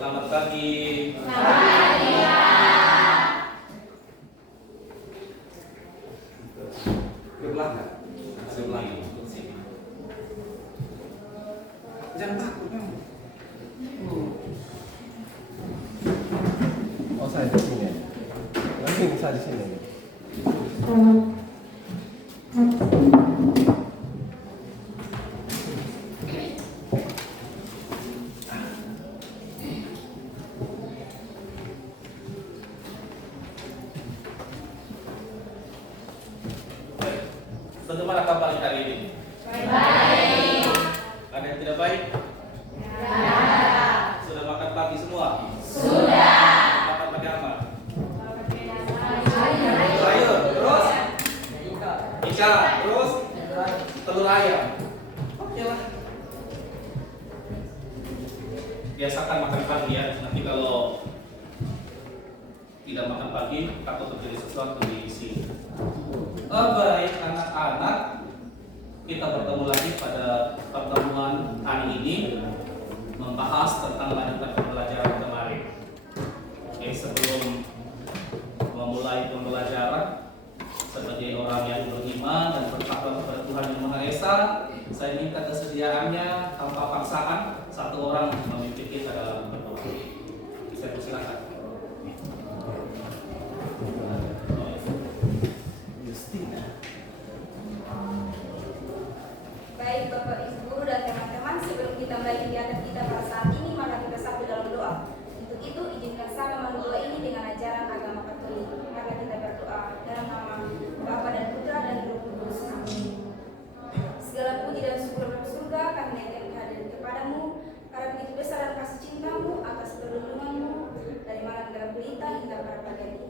Selamat pagi. Selamat pagi, Pak. Berbelakang. Berbelakang. Jangan takut kamu. Oh, saya di sini. Nanti saya di sini. Bagaimana kabar hari ini? Baik. Ada yang tidak baik? Sudah makan pagi semua? Sudah. Makan pagi apa? Sayur, terus? Ikan, terus? Telur ayam. Oke lah. Biasakan makan pagi ya. Nanti kalau tidak makan pagi, takut terjadi sesuatu di sini. Baik anak-anak, kita bertemu lagi pada pertemuan hari ini membahas tentang lanjutan pembelajaran kemarin. Oke, sebelum memulai pembelajaran sebagai orang yang beriman dan bertakwa kepada Tuhan Yang Maha Esa, saya minta kesediaannya tanpa paksaan satu orang memimpin kita dalam berdoa. Saya persilakan. Baik Bapak Ibu Guru dan teman-teman, sebelum kita mulai kegiatan kita pada saat ini, maka kita satu dalam doa. Untuk itu izinkan saya memandu doa ini dengan ajaran agama Katolik. Maka kita berdoa dalam nama Bapa dan Putra dan Roh Kudus. Amin. Segala puji dan syukur dari surga kami naikkan kehadiran kepadamu, karena begitu besar dan kasih cintamu atas perlindunganmu dari malam gelap gulita hingga pada pagi ini.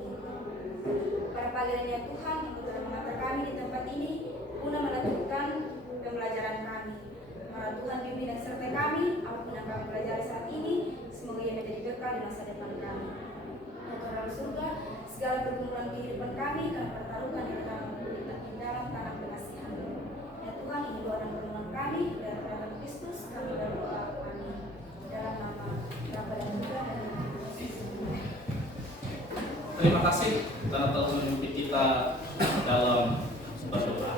Pada pagi ini ya Tuhan, Engkau telah mengantar kami di tempat ini guna melanjutkan pembelajaran kami. Mari Tuhan bimbing dan sertai kami, apapun yang kami pelajari saat ini, semoga ia menjadi bekal di masa depan kami. Dan dalam surga, segala pergumulan kehidupan kami kami pertaruhkan di dalam tanah pengasihan. Ya Tuhan, ini doa dan permohonan kami dan Tuhan Kristus kami berdoa. Amin. Dalam nama Bapa dan Putra dan Roh Kudus. Terima kasih karena telah memimpin kita dalam berdoa.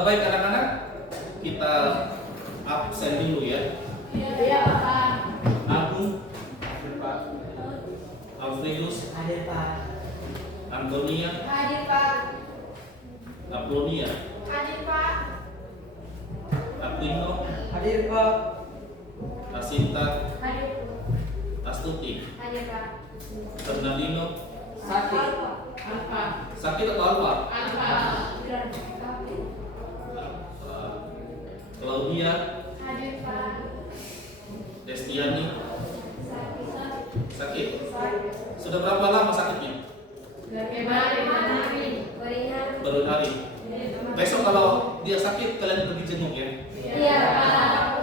Baik anak-anak, kita absen dulu ya. Iya, Pak. Agung, hadir Pak. Alfreus, Hadir Pak. Antonia, Hadir, Pak. Apolonia, Hadir, Pak. Aquino, Hadir Pak. Asinta, Hadir. Astuti, Hadir, Pak. Fernandino. Sakit. Alfa. Sakit atau apa? Alfa. Claudia, Hadir, Pak. Destiani, sakit. Sakit. Sudah berapa lama sakitnya? Kemarin. Baru hari. Besok kalau dia sakit kalian pergi jenguk ya. Iya, Pak.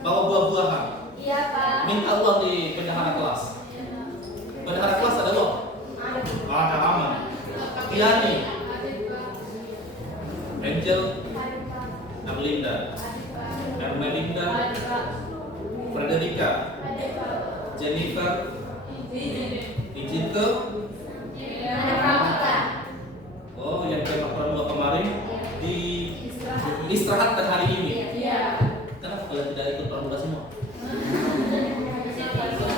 Bawa buah-buahan. Iya, Pak. Minta uang di bendahara kelas. Bendahara kelas ada uang? Ada aman. Tiani, Hadir, Pak. Angel, Hadir, Pak. Arlinda, Hadir, Pak. Ermelinda, Hadir, Pak. Frederica, Hadir, Pak. Jennifer, izin ke? Hadir, Pak. Oh, yang kayak pramuka kemarin di istirahatkan hari ini. Iya. Kenapa kalian tidak ikut pramuka semua?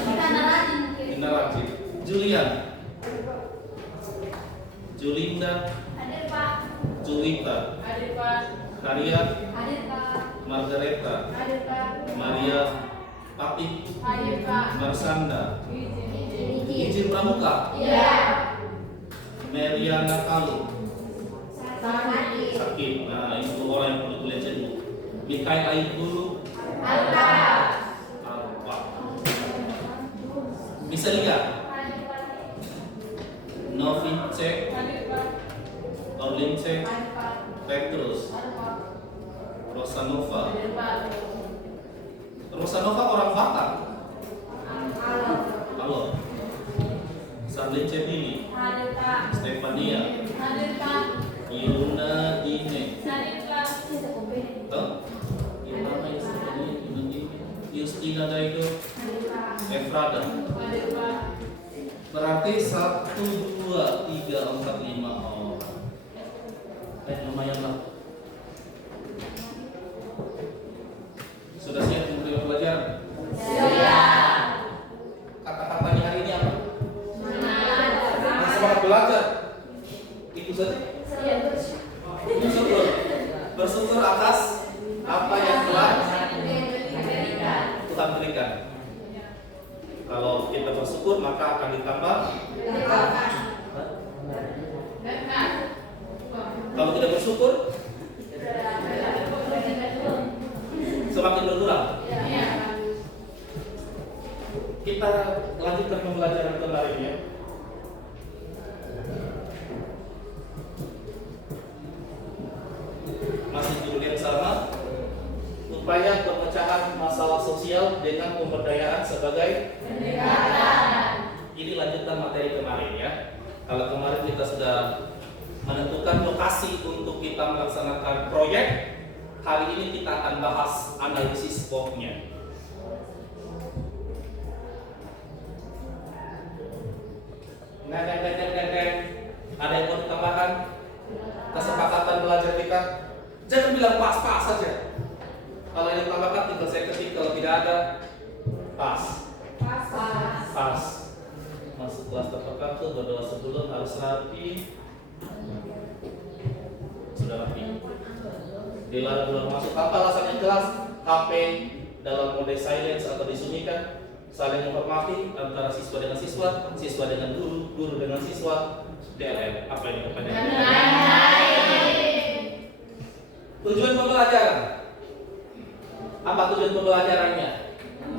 Karena rajin. Kita rajin. Julian, Julinda, Hadir, Pak. Julita, Hadir, Pak. Karya, Hadir, Pak. Margareta, Hadir, Pak. Maria, Papi, Hadir, Pak. Marsanda, Izin. izin pramuka, Iya. Meriana Kalu, Sakit. sakit. Nah, itu orang yang perlu kuliah jenguk. Mikael Aibulu, Alfa. Alfa. Bisa lihat? Novince, Hadir, Pak. Orlince, Hadir, Pak. Petrus, Hadir, Pak. Rosanova. Hadir, Pak. Rosanova orang Batak. Halo. Halo. Sarlin Cebili, Hadir, Pak. Stefania, Hadir, Pak. Yuna Dine. Hadir, Pak. Oh, berada. Berarti 1, 2, 3, 4, 5. Oh. Lumayan lah. Sudah siap memberi pelajaran? Siap. Kata-katanya hari ini apa? Semangat belajar. Itu saja. Bersyukur atas apa yang telah Tuhan berikan. Kalau kita bersyukur maka akan ditambah. Kalau tidak bersyukur semakin berkurang. Kita lanjutkan pembelajaran kemarin ya. Masih judul yang sama, upaya pemecahan masalah sosial dengan pemberdayaan sebagai pendekatan. Ini lanjutan materi kemarin ya. Kalau kemarin kita sudah menentukan lokasi untuk kita melaksanakan proyek, hari ini kita akan bahas analisis SWOT-nya. Ada yang mau ditambahkan? Kesepakatan belajar kita? Jangan bilang pas-pas saja. Kalau yang ditambahkan tinggal saya ketik, kalau tidak ada pas. Masuk kelas tepat waktu, berdoa sebelum, harus rapi. Sudah rapi. Dilarang keluar masuk. Apa alasannya jelas? HP dalam mode silence atau disunyikan. Saling menghormati antara siswa dengan siswa, siswa dengan guru, guru dengan siswa. DLM. Apa ini kepanjangan? Tujuan pembelajaran. Apa tujuan pembelajarannya?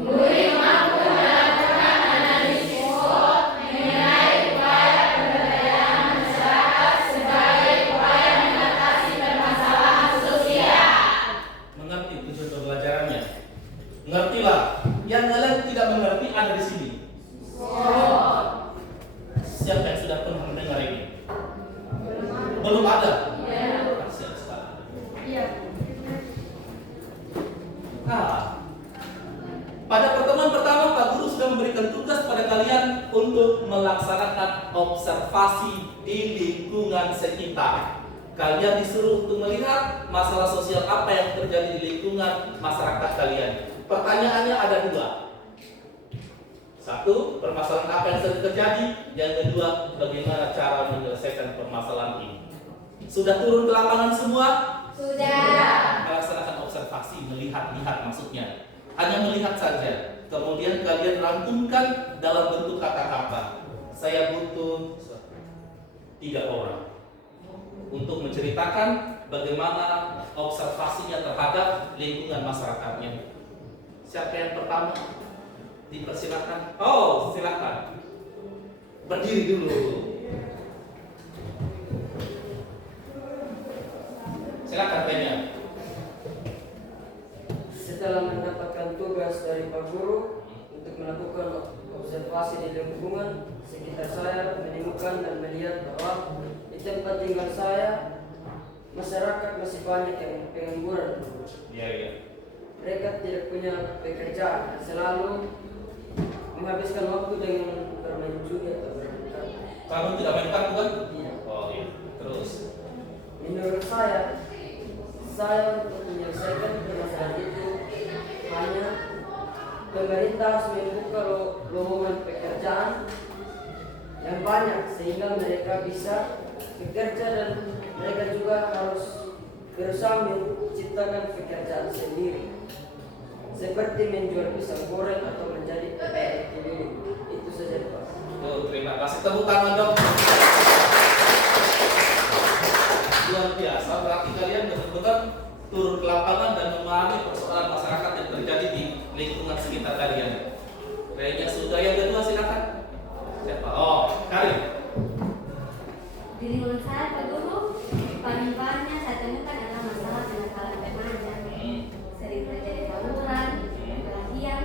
Murid mampu melakukan analisis SWOT mengenai upaya pemberdayaan masyarakat sebagai upaya mengatasi permasalahan sosial. Mengerti tujuan pembelajarannya? Mengertilah. Yang kalian tidak mengerti ada di sini. Siapa yang sudah pernah mendengar ini? Belum ada? Siap sekali. Nah, pada pertemuan pertama Pak Guru sudah memberikan tugas pada kalian untuk melaksanakan observasi di lingkungan sekitar. Kalian disuruh untuk melihat masalah sosial apa yang terjadi di lingkungan masyarakat kalian. Pertanyaannya ada 2. 1, permasalahan apa yang sedang terjadi. Yang kedua, bagaimana cara menyelesaikan permasalahan ini. Sudah turun ke lapangan semua? Sudah. Melaksanakan observasi, melihat-lihat maksudnya. Hanya melihat saja. Kemudian kalian rangkumkan dalam bentuk kata-kata. Saya butuh 3 orang untuk menceritakan bagaimana observasinya terhadap lingkungan masyarakatnya. Siapa yang pertama? Dipersilakan. Oh, silakan. Berdiri dulu. Silakan tanya. Setelah mendapatkan tugas dari Pak Guru untuk melakukan observasi di lingkungan sekitar saya, menemukan dan melihat bahwa di tempat tinggal saya masyarakat masih banyak yang pengangguran. Iya. Mereka tidak punya pekerjaan, selalu menghabiskan waktu dengan bermain judi atau berbuka. Kamu tidak main kartu kan? Iya. Oh iya. Terus. Menurut saya untuk menyelesaikan permasalahan itu hanya pemerintah harus membuka lowongan pekerjaan yang banyak sehingga mereka bisa bekerja dan mereka juga harus berusaha menciptakan pekerjaan sendiri seperti menjual pisang goreng atau menjadi PPL keliling. Itu saja Pak. Oh, terima kasih. Tepuk tangan dong. Luar biasa. Berarti kalian betul-betul turun ke lapangan dan memahami persoalan masyarakat yang terjadi di lingkungan sekitar kalian. Kayaknya sudah. Yang kedua silakan. Siapa? Oh, Karin. Di lingkungan saya, Pak Guru, paling banyak saya temukan adalah masalah kenakalan remaja. Sering terjadi tawuran, perkelahian,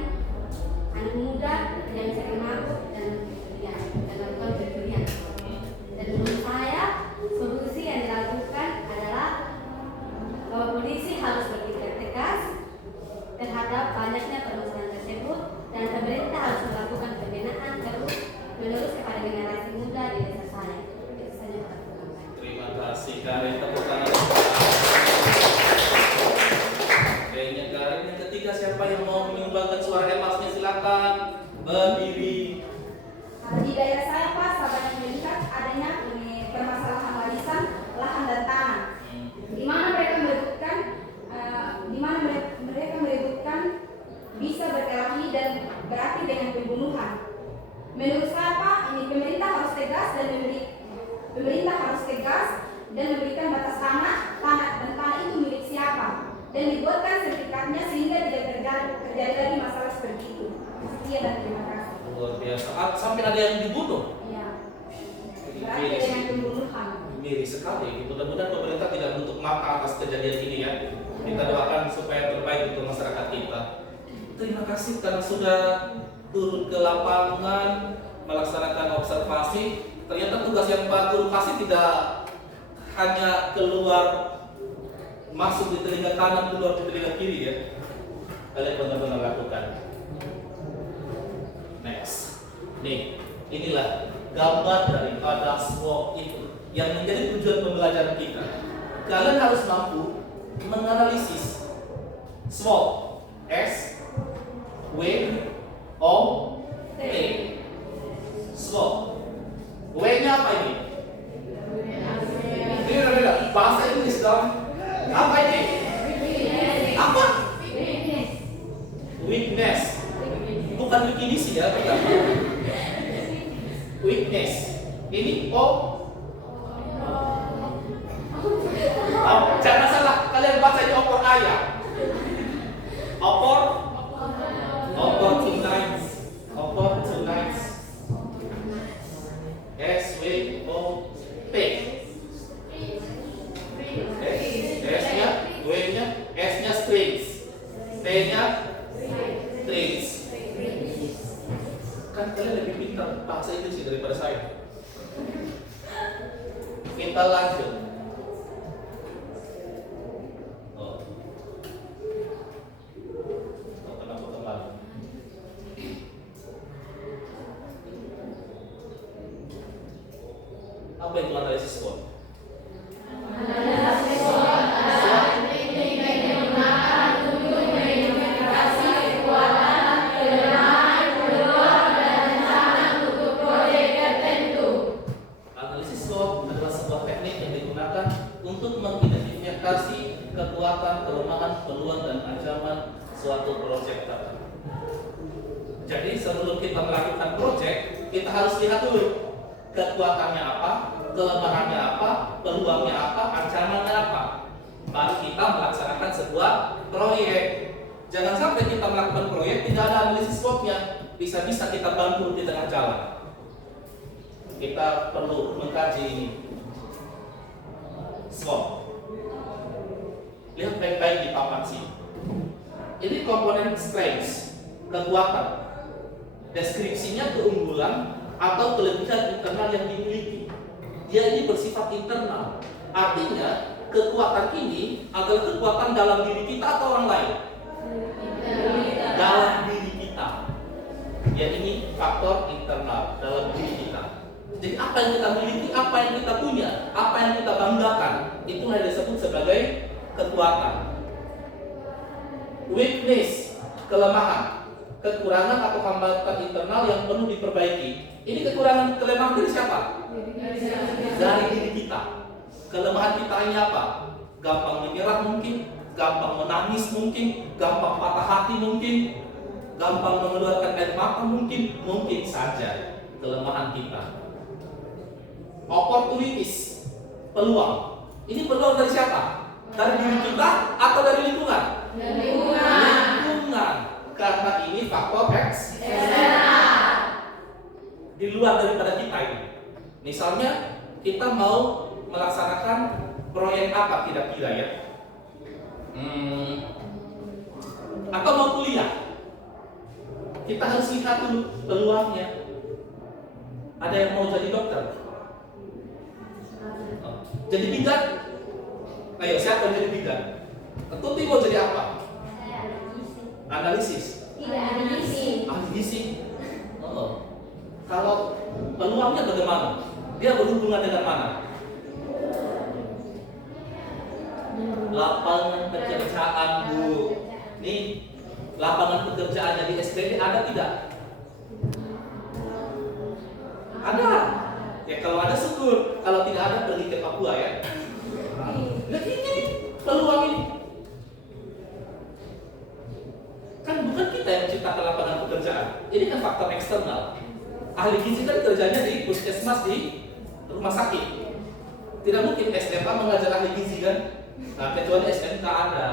anak muda yang sering mabuk dan melakukan pencurian. Dan menurut saya, solusi yang dilakukan adalah bahwa polisi harus bertindak tegas terhadap banyaknya permasalahan tersebut dan pemerintah harus melakukan dan dibuatkan sertifikatnya sehingga tidak terjadi lagi masalah seperti itu. Sekian dan terima kasih. Luar biasa. Sampai ada yang dibunuh. Ya. Berarti dengan pembunuhan. Miris sekali. Mudah-mudahan pemerintah tidak menutup mata atas kejadian ini ya. Kita doakan supaya terbaik untuk masyarakat kita. Terima kasih karena sudah turun ke lapangan melaksanakan observasi. Ternyata tugas yang Pak Guru kasih tidak hanya keluar masuk di telinga kanan, keluar di telinga kiri ya. Kalian benar-benar lakukan. Next. Nih, inilah gambar daripada SWOT itu yang menjadi tujuan pembelajaran kita. Kalian harus mampu menganalisis SWOT. S W O T. SWOT. W-nya apa ini? Beda-beda. Bahasa Inggris dong. Apa ini? Apa? Weakness. Bukan definisi ya, bukan. Weakness. Ini O. Oh, jangan salah. Kalian baca ini opor ayam. Opor tonight. Opor tonight. S W O T. S-nya, W-nya, S-nya strings, T-nya strings. Kan kalian lebih pintar bahasa Inggris daripada saya. Kita lanjut. Oh, kenapa kembali? Apa itu analisis SWOT? Analisis SWOT adalah sebuah teknik yang digunakan untuk mengidentifikasi kekuatan, kelemahan, peluang, dan ancaman suatu proyek tertentu. Jadi sebelum kita melakukan proyek, kita harus lihat dulu kekuatannya apa, kelemahannya apa, peluangnya apa, ancamannya apa. Baru kita melaksanakan sebuah proyek. Jangan sampai kita melakukan proyek tidak ada analisis SWOT-nya. Bisa-bisa kita bantu di tengah jalan. Kita perlu mengkaji ini. SWOT. Lihat baik-baik di papan sini. Ini komponen strengths, kekuatan. Deskripsinya keunggulan atau kelebihan internal yang dimiliki. Dia ini bersifat internal. Artinya kekuatan ini adalah kekuatan dalam diri kita atau orang lain? Dalam diri kita. Ya ini faktor internal dalam diri kita. Jadi apa yang kita miliki, apa yang kita punya, apa yang kita banggakan, itulah yang disebut sebagai kekuatan. Weakness, kelemahan, kekurangan atau hambatan internal yang perlu diperbaiki. Ini kekurangan kelemahan dari siapa? Dari diri kita. Kelemahan kita ini apa? Gampang menyerah mungkin, gampang menangis mungkin, gampang patah hati mungkin, gampang mengeluarkan air mata mungkin saja kelemahan kita. Opportunities, peluang. Ini peluang dari siapa? Dari diri kita atau dari lingkungan? Lingkungan. Karena ini faktor X. Di luar daripada kita ini. Misalnya kita mau melaksanakan proyek apa kira-kira ya? Atau mau kuliah? Kita harus lihat dulu peluangnya. Ada yang mau jadi dokter? Jadi bidan? Ayo, siapa yang jadi bidan? Tuti mau jadi apa? Analisis. Ahli gizi. Oh. Kalau peluangnya bagaimana? Dia berhubungan dengan mana? Lapangan pekerjaan, Bu. Nih, lapangan pekerjaannya di SPB ada tidak? Ada. Ya kalau ada syukur, kalau tidak ada pergi ke Papua ya. Nah ini peluang ini. Kan bukan kita yang menciptakan lapangan pekerjaan. Ini kan faktor eksternal. Ahli gizi kan kerjanya di puskesmas di rumah sakit. Tidak mungkin SMA mengajar ahli gizi kan? Nah kecuali SMK ada.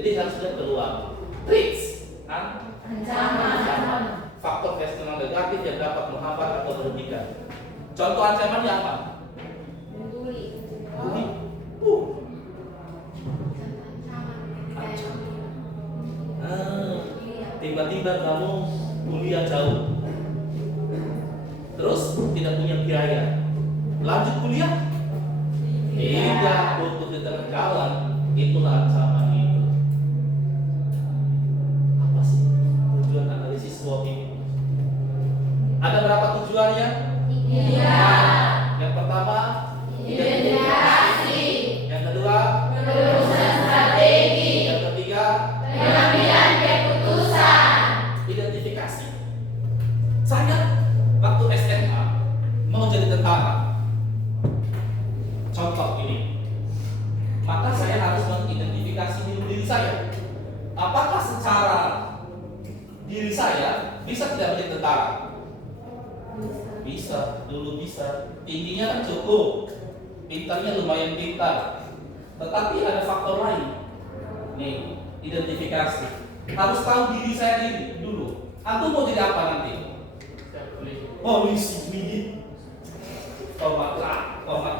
Jadi harus lihat peluang. Threats, Ancaman. faktor eksternal negatif yang dapat menghambat atau merugikan. Contoh ancamannya apa? Bully. Bully. Tiba-tiba kamu kuliah jauh, terus tidak punya biaya, lanjut kuliah? Tidak, untuk di tengah jalan. Itulah ancaman itu. Apa sih tujuan analisis SWOT ini? Ada berapa tujuannya? 3. Yang pertama, Identifikasi. yang kedua, Perusahaan strategi. yang ketiga, Pengambilan keputusan. identifikasi. Saya waktu SMA mau jadi tentara. Contoh ini. Maka saya harus mengidentifikasi diri saya. Apakah secara diri saya bisa tidak menjadi tentara? Bisa, dulu bisa. Tingginya kan cukup. Pintarnya lumayan pintar. Tetapi ada faktor lain. Nih, identifikasi. Harus tahu diri saya dulu. Antum mau jadi apa nanti? Polisi, widit. Format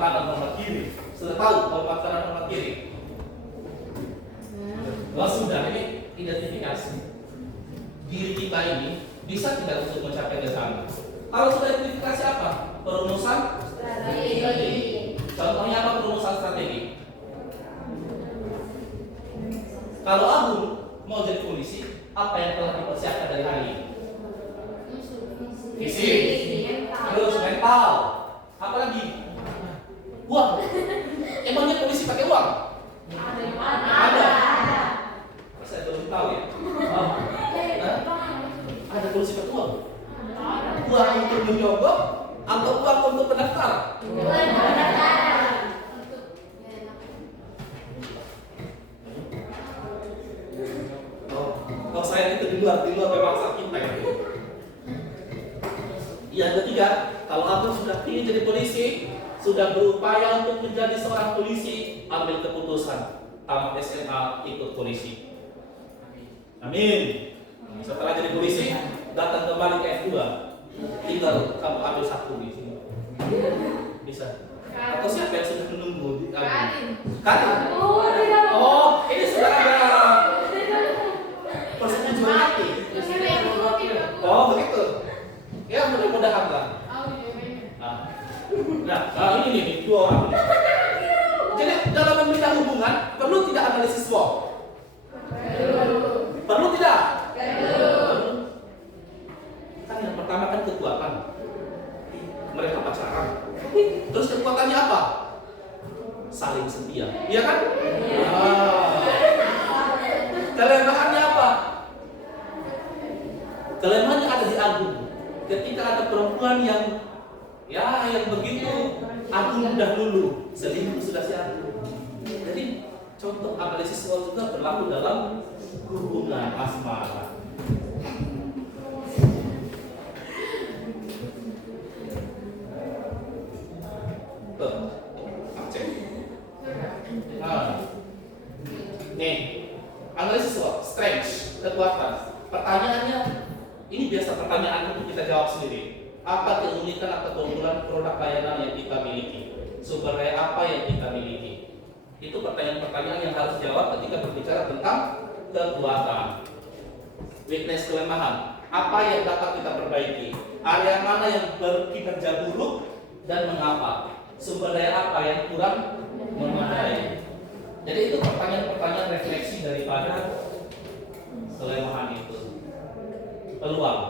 kanan, format kiri. Sudah tahu format kanan, format kiri. Oh sudah, ini identifikasi. Diri kita ini bisa tidak untuk mencapai ke sana. Kalau sudah identifikasi apa? Perumusan Strategi. Contohnya apa perumusan strategi? Kalau Agung mau jadi polisi, apa yang telah dipersiapkan dari hari ini? Fisik, terus mental, apa lagi? Uang. Emangnya polisi pakai uang? Ada. Saya belum tahu ya. Ada polisi pakai uang? Uang untuk menyogok atau uang untuk pendaftaran? Kalau saya itu di luar bangsa kita ya. Yang ketiga, kalau Abang sudah ingin jadi polisi, sudah berupaya untuk menjadi seorang polisi, ambil keputusan tamat SMA ikut polisi. Amin. Setelah jadi polisi, datang kembali ke F2, tinggal kamu ambil satu di sini. Bisa. Atau siapa yang sudah menunggu di Kadin? Oh, ini sudah ada persetujuan hati. Oh, begitu. Ya, mudah-mudahan lah. Nah, ini nih, dua orang ini. Jadi dalam membina hubungan perlu tidak analisis SWOT? Perlu tidak? Perlu. Kan yang pertama kan kekuatan. Mereka pacaran. Terus kekuatannya apa? Saling setia. Iya kan? Kelemahannya apa? Kelemahannya ada di Agung. Ketika ada perempuan yang begitu Agung dahulu, selingkuh sudah si Agung. Jadi contoh analisis SWOT juga berlaku dalam hubungan asmara. Aceh. Nih, analisis SWOT, strength, kekuatan. Pertanyaannya, ini biasa pertanyaan untuk kita jawab sendiri. Apa keunikan atau keunggulan produk layanan yang kita miliki? Sumber daya apa yang kita miliki? Itu pertanyaan-pertanyaan yang harus dijawab ketika berbicara tentang kekuatan. Weakness, kelemahan. Apa yang dapat kita perbaiki? Area mana yang berkinerja buruk dan mengapa? Sumber daya apa yang kurang memadai? Jadi itu pertanyaan-pertanyaan refleksi daripada kelemahan itu. Peluang,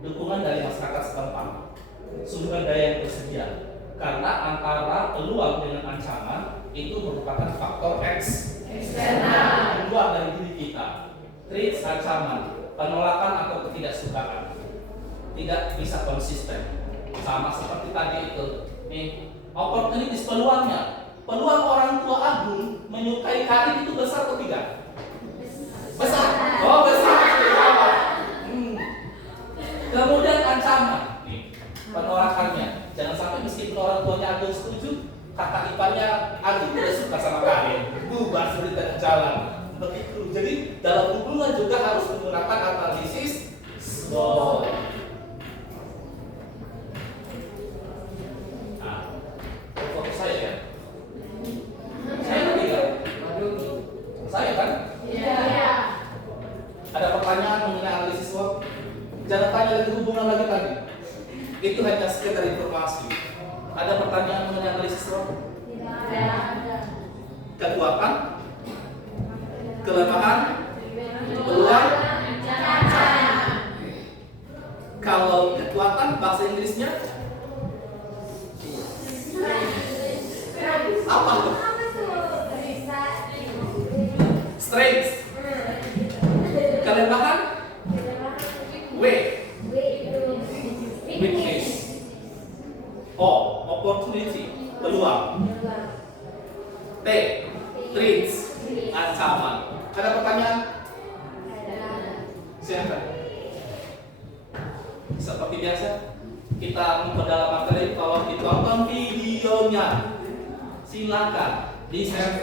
dukungan dari masyarakat setempat, sumber daya yang tersedia. Karena antara peluang dengan ancaman itu merupakan faktor eksternal, luar dari diri kita. Threats, ancaman, penolakan atau ketidaksukaan, tidak bisa konsisten. Sama seperti tadi itu. Nih, opportunities, peluangnya. Peluang orang tua Agung menyukai Karin itu besar atau tidak? Besar. Oh, besar. Kemudian ancaman, nih, penolakannya. Jangan sampai meskipun orang tuanya Agung setuju, kakak iparnya Agung tidak suka sama Karin, bubar sulit dan jalan. begitu. Jadi dalam hubungan juga harus menggunakan analisis SWOT. Nah, fokus saya ya. Saya tadi ya. Saya kan? Iya. Ada pertanyaan mengenai analisis SWOT? Jangan tanya lagi hubungan lagi tadi. Itu hanya sekedar informasi. Ada pertanyaan mengenai analisis SWOT? Kekuatan, kelemahan, peluang. Kalau kekuatan bahasa Inggrisnya apa? Strength. Kelemahan, weakness. O, opportunity, peluang. T, threats, ancaman. Ada pertanyaan? Silakan. Seperti biasa, kita memperdalam materi. Kalau ditonton videonya, silakan di-share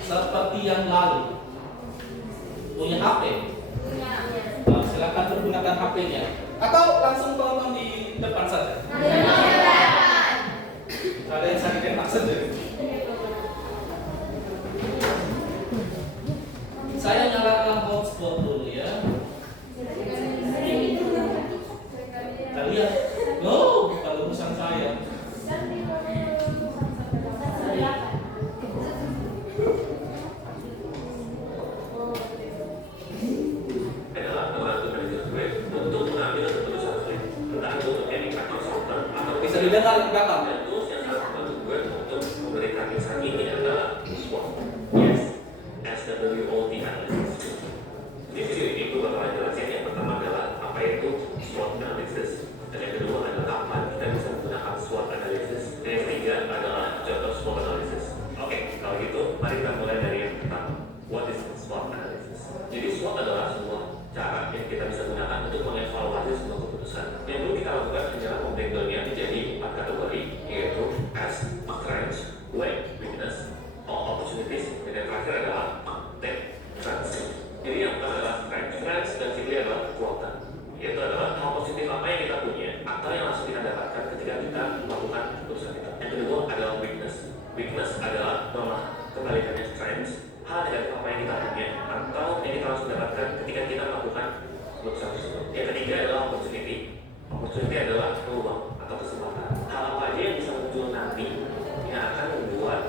seperti yang lalu. Punya HP? Nah, silakan pergunakan HP-nya. Atau langsung tonton di depan saja. Ada yang sakit enak saja. Saya nyalakan hotspot dulu ya. Kalian, no, bukan urusan saya. Adalah membantu manajer gue untuk mengambil keputusan sulit, entah itu untuk teknik konsultan atau Bisa didengar di belakang. dan tools yang sangat membantu gue untuk memberikan insight ini adalah SWOT. Yes, SWOT analysis. Di video ini gue bakalan jelasin yang pertama adalah apa itu SWOT analysis, dan yang kedua adalah kapan kita bisa menggunakan SWOT analysis, dan yang ketiga adalah contoh SWOT analysis. Oke, kalau gitu mari kita mulai dari yang pertama. What is SWOT analysis? Jadi SWOT adalah sebuah cara yang kita bisa gunakan untuk mengevaluasi sebuah keputusan. Yang perlu kita lakukan adalah membreakdownnya menjadi 4 kategori, yaitu S, strengths, weakness, opportunities, dan yang terakhir adalah threats. Jadi yang pertama adalah strengths dan simply adalah kekuatan, yaitu adalah hal positif apa yang kita punya atau yang langsung kita dapatkan ketika kita melakukan keputusan kita. Yang kedua adalah weakness. Weakness adalah malah kebalikannya strengths, hal negatif apa yang kita punya atau yang kita langsung dapatkan ketika kita melakukan keputusan tersebut. Yang ketiga adalah opportunity. Opportunity adalah peluang atau kesempatan. Hal apa aja yang bisa muncul nanti yang akan membuat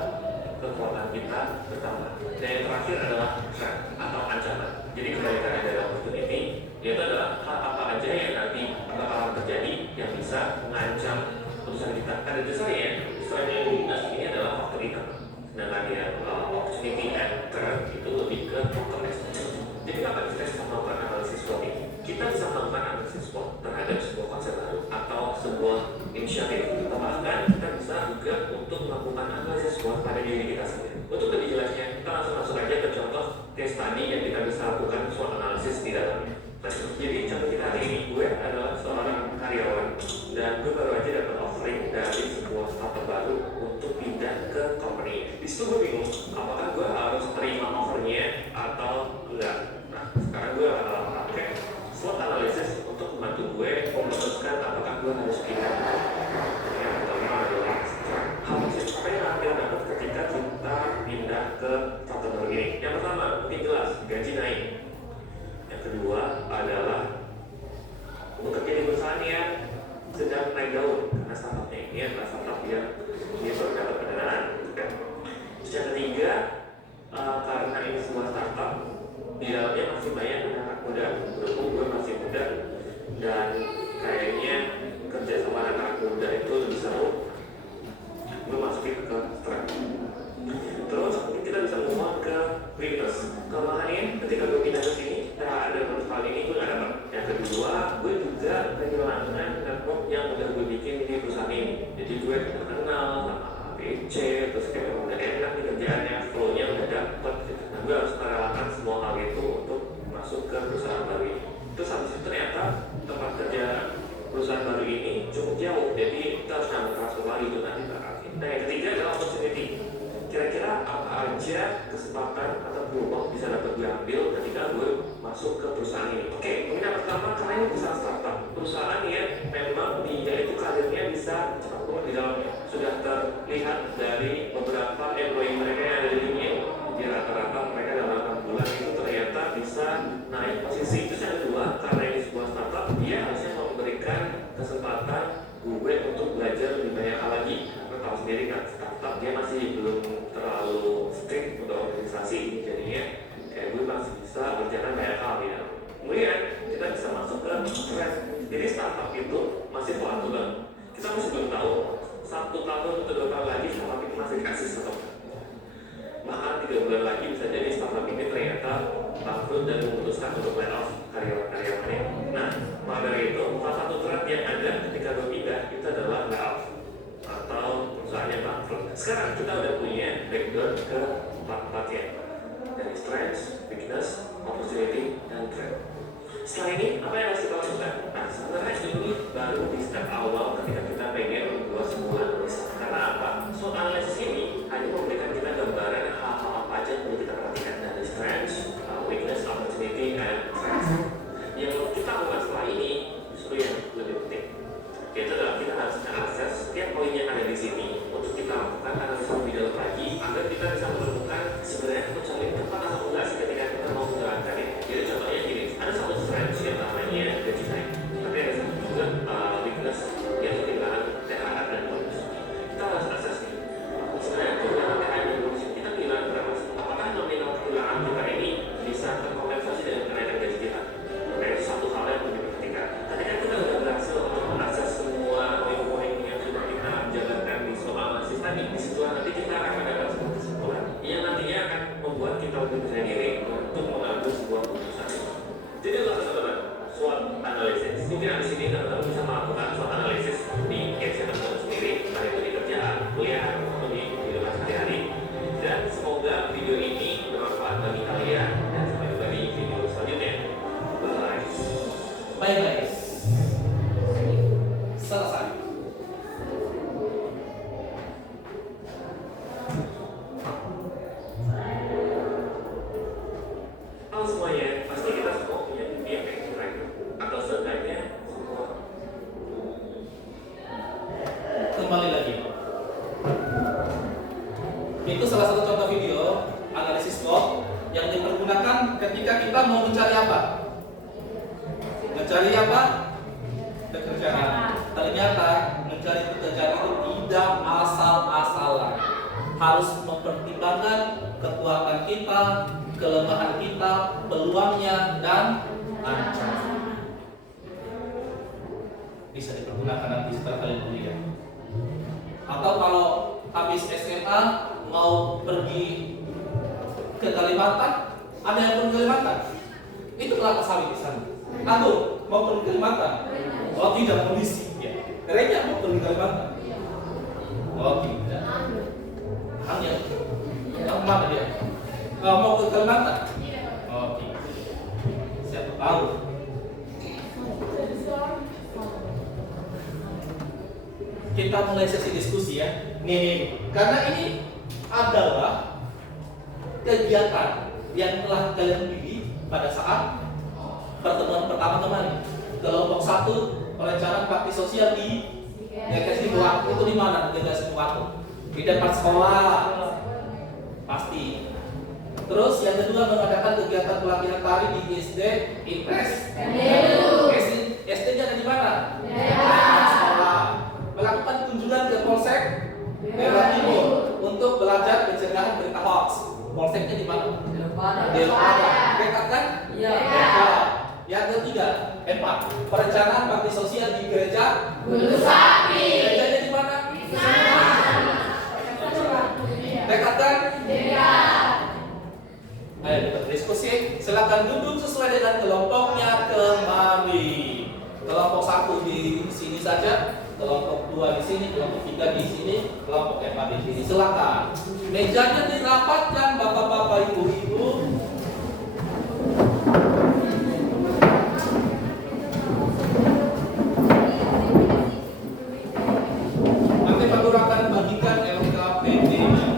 kekuatan kita bertambah. Dan yang terakhir adalah threat atau ancaman. Jadi kebalikannya dari opportunity, yaitu adalah hal apa aja yang nanti bakalan terjadi yang bisa mengancam keputusan kita. Ada dasarnya, istilahnya weakness ini adalah faktor hitam. Sedangkan yang opportunity and threat itu lebih ke faktor eksternal. Jadi kapan kita bisa melakukan analisis SWOT ini? Kita bisa melakukan analisis SWOT terhadap sebuah konsep baru atau sebuah inisiatif. Bahkan kita bisa juga untuk melakukan analisis SWOT pada diri kita sendiri. Untuk lebih jelasnya, kita langsung masuk aja ke contoh case study yang kita bisa lakukan SWOT analisis di dalamnya. Jadi contoh kita hari ini, gue adalah seorang karyawan dan gue baru aja dapat offering dari sebuah startup baru untuk pindah ke company. Di situ gue bingung, apakah gue harus terima offernya atau enggak. Nah, sekarang gue pakai SWOT analysis untuk membantu gue memutuskan apakah gue harus pindah. Yang pertama adalah hal apa yang akan kita dapat ketika kita pindah ke startup baru ini. Yang pertama, mungkin jelas, gaji naik. Yang kedua adalah bekerja di perusahaan yang sedang naik daun karena startupnya ini adalah startup yang dia baru dapat pendanaan. Terus yang ketiga, karena ini sebuah startup, di dalamnya masih banyak anak muda. Berhubung gue masih muda dan kayaknya kerja sama anak muda itu lebih seru, gue masukin ke strength. Terus kita bisa ngomong ke weakness. Kelemahannya ketika gue pindah ke sini, ada hal ini gue nggak dapat. Yang kedua, gue juga kehilangan network yang udah gue bikin di perusahaan ini. Jadi gue kenal sama ABC, terus kayak udah enak nih kerjaannya, flow-nya udah dapet gitu. Nah, gue harus merelakan semua hal itu untuk masuk ke perusahaan baru ini. Terus habis itu ternyata tempat kerja perusahaan baru ini cukup jauh, jadi kita harus ngambil transfer lagi tuh nanti. Nah, yang ketiga adalah opportunity. kira-kira apa aja kesempatan atau peluang bisa dapat diambil ketika gue masuk ke perusahaan ini. Oke, mungkin yang pertama karena ini perusahaan startup, perusahaan yang memang dia itu karirnya bisa cepat keluar di dalamnya. Sudah terlihat dari beberapa employee mereka yang ada di LinkedIn, di rata-rata mereka dalam 8 bulan itu ternyata bisa naik posisi. Terus yang kedua, karena ini sebuah startup, dia harusnya memberikan kesempatan gue untuk belajar lebih banyak hal lagi. Lo tahu sendiri kan, startup dia masih belum terlalu strict untuk organisasi, jadinya kayak gue masih bisa berjalan banyak hal ya. Kemudian kita bisa masuk ke trend. Jadi startup itu masih volatile. Kita masih belum tahu 1 tahun atau 2 tahun lagi startup itu masih eksis atau enggak. Bahkan 3 bulan lagi bisa jadi startup ini ternyata bangkrut dan memutuskan untuk lay off karyawan-karyawannya. Nah, maka dari itu salah satu trend yang ada ketika gue pindah itu adalah lay off atau perusahaannya bangkrut. Sekarang kita udah punya background ke 4-4-nya, dari strength, weakness, opportunity, dan threat. Setelah ini, apa yang harus kita lakukan? Nah, sebenarnya ini baru di step awal ketika kita pengen membuat sebuah analisa. Karena apa? So, analisis ini hanya memberikan kita gambaran hal-hal apa aja yang perlu kita perhatikan dari strength, weakness, opportunity, and threat. Yang kita lakukan setelah ini justru yang lebih penting. Yaitu adalah kita harus mengakses setiap poin yang ada di sini untuk kita lakukan analisa lebih dalam lagi agar kita bisa menemukan sebenarnya kecuali tepat atau enggak sih ketika kita mau menjalankan ini. Jadi contohnya gini, ada satu strength yang namanya gaji naik, tapi ada satu juga weakness yang ketinggalan THR dan bonus. Kita harus akses nih. Sebenarnya ketinggalan THR dan bonus kita ketinggalan berapa sih? Apakah nominal ketinggalan kita ini bisa terkompensasi dengan kenaikan gaji kita? Nah, itu satu hal yang perlu diperhatikan. Ketika kita sudah berhasil untuk mengakses semua poin-poin yang sudah kita jalankan di soal analisis tadi, di situ nanti kita akan mendapatkan sebuah kesimpulan yang nantinya akan membuat kita lebih percaya diri untuk mengambil sebuah keputusan. Jadi teman-teman, SWOT analisis. Mungkin di sini teman-teman bisa melakukan SWOT analisis di case teman-teman sendiri, entah itu di kerjaan, kuliah, atau di kehidupan sehari-hari. Dan semoga video ini bermanfaat bagi kalian dan sampai jumpa di video selanjutnya. Bye. Baik guys, selesai. Halo semuanya, pasti kita semua punya mimpi yang pengen keren, atau seenggaknya semua. Kembali lagi. Itu salah satu contoh video analisis SWOT yang dipergunakan ketika kita mau mencari apa? Mencari apa? Pekerjaan. Ternyata mencari pekerjaan itu tidak asal-asalan. Harus mempertimbangkan kekuatan kita, kelemahan kita, peluangnya, dan ancaman. Bisa dipergunakan nanti setelah kalian kuliah. Atau kalau habis SMA mau pergi ke Kalimantan, ada yang pergi ke Kalimantan. Itu kelapa sawit di sana. Aku mau pergi ke Kalimantan. Oh tidak, polisi. Ya. Kerennya mau pergi ke Kalimantan. Oh tidak. Hanya. Yang mana dia? Mau ke Kalimantan? Oh tidak. Siapa tahu? Kita mulai sesi diskusi ya. Nih, karena ini adalah kegiatan yang telah kalian pilih pada saat pertemuan pertama kemarin. Kelompok 1 perencanaan bakti sosial di Dekasi Waktu itu di mana? Dekasi Waktu di depan sekolah pasti. Terus yang kedua mengadakan kegiatan pelatihan tari di SD Impres. SD-nya ada di mana? Sekolah. Melakukan kunjungan ke Polsek Daerah Timur untuk belajar pencegahan berita hoax. Polseknya di mana? Delpada. Dekat kan? Iya. Dekat. Yang ketiga, 4. Perencanaan bakti sosial di gereja Gunung Sapi. Gerejanya di mana? Dekat kan? Ayo kita berdiskusi. Silakan duduk sesuai dengan kelompoknya kemarin. Kelompok 1 di sini saja, kelompok 2 di sini, kelompok 3 di sini, kelompok 4 di sini. Silakan. Mejanya dirapatkan Bapak-bapak, Ibu-ibu. Nanti Pak Guru akan bagikan LKPD-nya.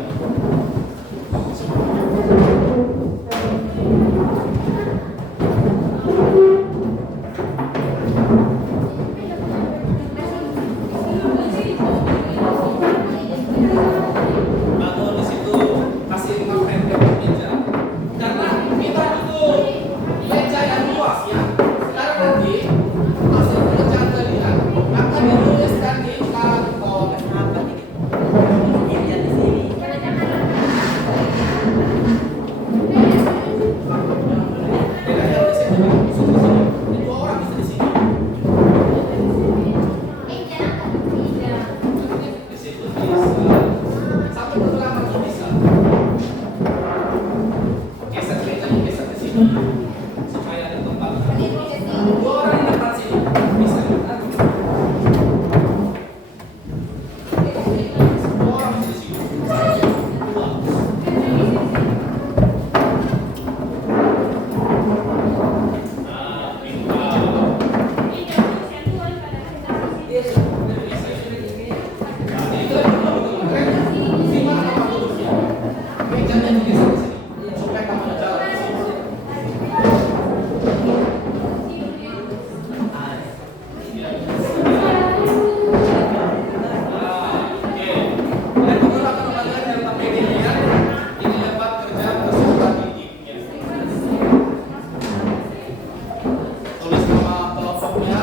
supaya ada tempat. Dua orang yang depan sini bisa. Dua orang di sini. Dua. Nah, Yes. Tulis nama kelompoknya,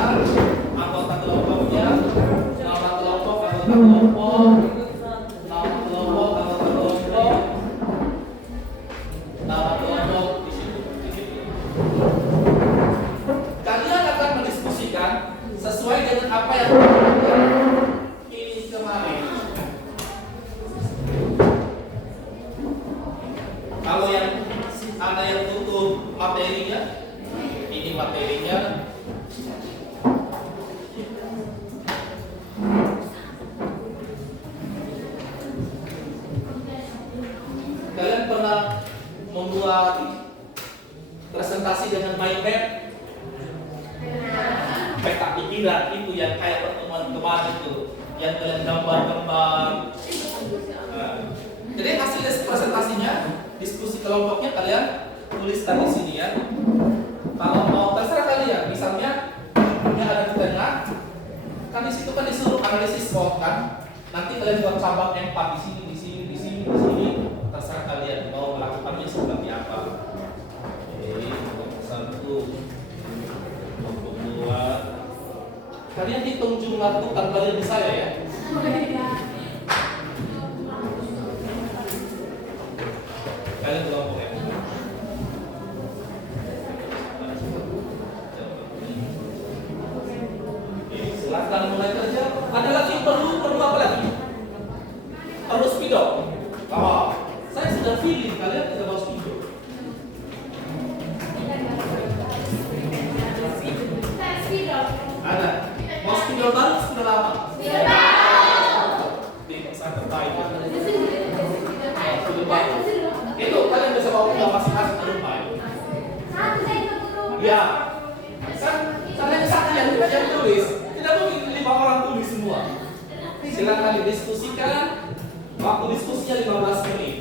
anggota kelompoknya, nama kelompok, anggota kelompok, nama kelompok, anggota kelompok, nama kelompok di situ. Kalian akan mendiskusikan sesuai dengan apa yang ini kemarin. Kalau yang ada yang tutup materinya, ini materinya. Kalian pernah membuat presentasi dengan mind map? Peta pikiran itu yang kayak pertemuan kemarin itu, yang kalian gambar-gambar. Nah, jadi hasil presentasinya, diskusi kelompoknya kalian tuliskan di sini ya. Kalau mau terserah kalian, misalnya grupnya ada di tengah, kan di situ kan disuruh analisis SWOT kan. Nanti kalian buat cabang 4 di sini, di sini, di sini, di sini. Terserah kalian mau melakukannya seperti apa. Oke, satu, kelompok 2. Kalian hitung jumlah tukang kalian di saya ya. Kalian kelompok ya. Silahkan mulai kerja. Ada lagi perlu apa lagi? Perlu spidol. Oh, saya sudah feeling kalian tidak mau spidol. Ada. Mau spidol baru sudah lama. Di pesantren terbaik. Spidol baru. Itu kalian bisa bawa pulang masing-masing ke rumah. Ya. Saya yang tulis. Tidak mungkin 5 orang tulis semua. Silakan didiskusikan. Waktu diskusinya 15 menit.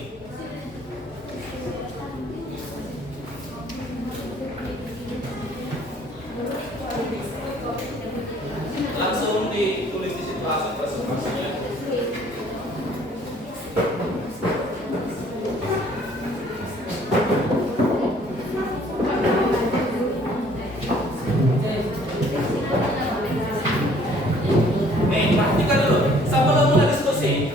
Langsung ditulis di situ hasil presentasinya. Nih, perhatikan dulu. Sebelum mulai diskusi,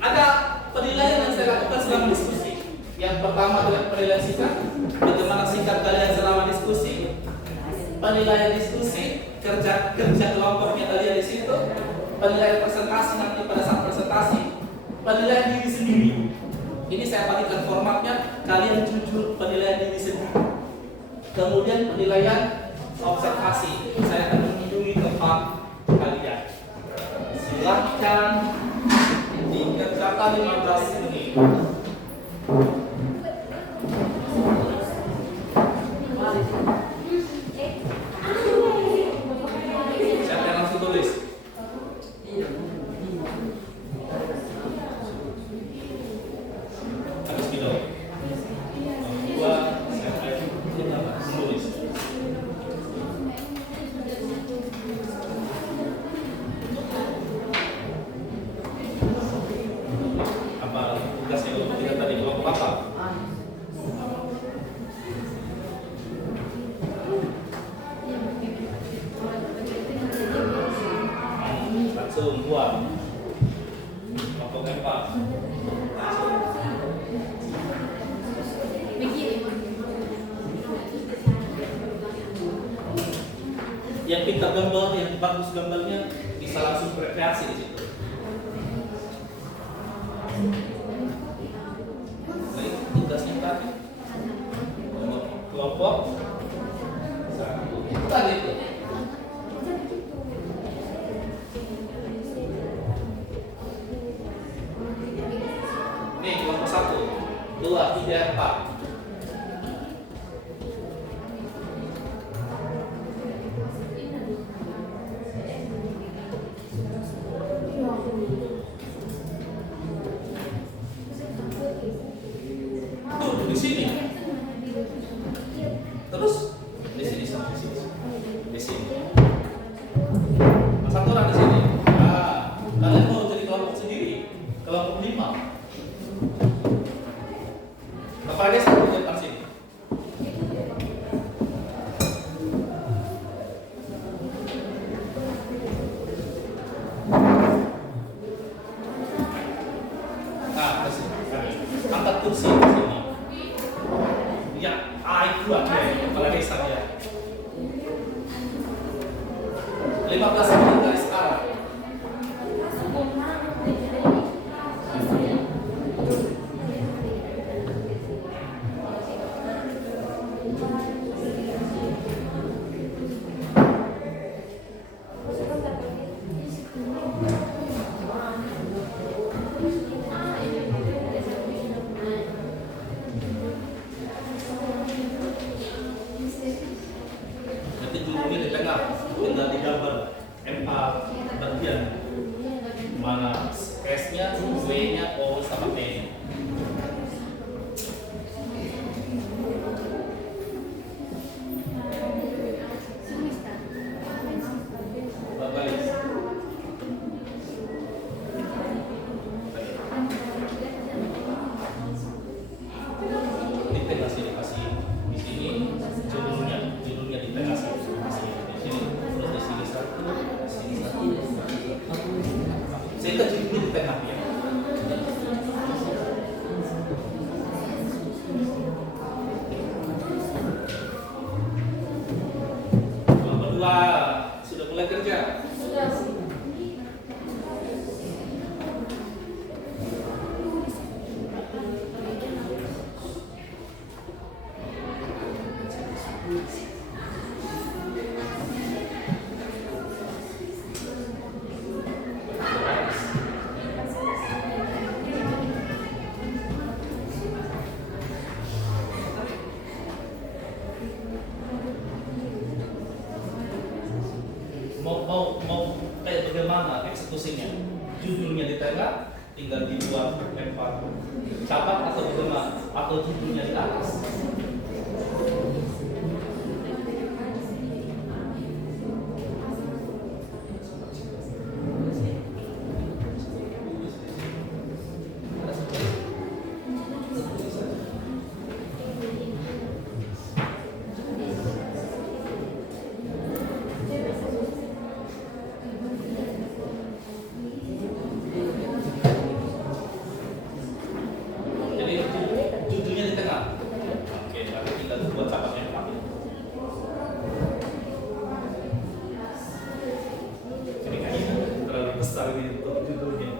ada penilaian yang saya lakukan selama diskusi. Yang pertama adalah penilaian singkat. Bagaimana singkat kalian selama diskusi? Penilaian diskusi, kerja kelompoknya kalian di situ. Penilaian presentasi nanti pada saat presentasi. Penilaian diri sendiri. Ini saya bagikan formatnya. Kalian jujur penilaian diri sendiri. Kemudian penilaian observasi. Saya akan mengunjungi tempat kalian. Silahkan dikerjakan 15 menit. Siapa yang langsung tulis? Habis video. Dua, siapa yang tulis? Apa tugasnya untuk kita tadi? Kelompok apa? Langsung buat kelompok 4. Yang pintar gambar, yang bagus gambarnya bisa langsung berkreasi di situ. Baik, tugasnya tadi. Nomor 2 kelompok satu. Bukan itu. Nih kelompok 1, 2, 3, 4. Tuh di sini. Terus di sini sampai sini. Di sini. Nah, satu orang di sini. Nah, kalian mau jadi kelompok sendiri. Kelompok 5. Kepala desa di depan sini. Nah, ke sini. Angkat kursi di sini. Ya, itu kepala desa ya. 15 menit dari sekarang. Nanti judulnya di tengah, tinggal digambar MA bagian mana S-nya, W-nya, O sama P-nya. Balik. Di tengah sini kasih di sini judulnya di tengah sini kasih di sini terus di sini satu di sini satu sehingga judulnya di tengah ya. Yang kedua sudah mulai kerja. Mau kayak bagaimana eksekusinya? Judulnya di tengah, tinggal dibuat M4 capat atau bagaimana? Atau judulnya di atas? Jadi judulnya di tengah. Oke, berarti tinggal buat capatnya empat. Jadi kayaknya terlalu besar ini untuk judulnya.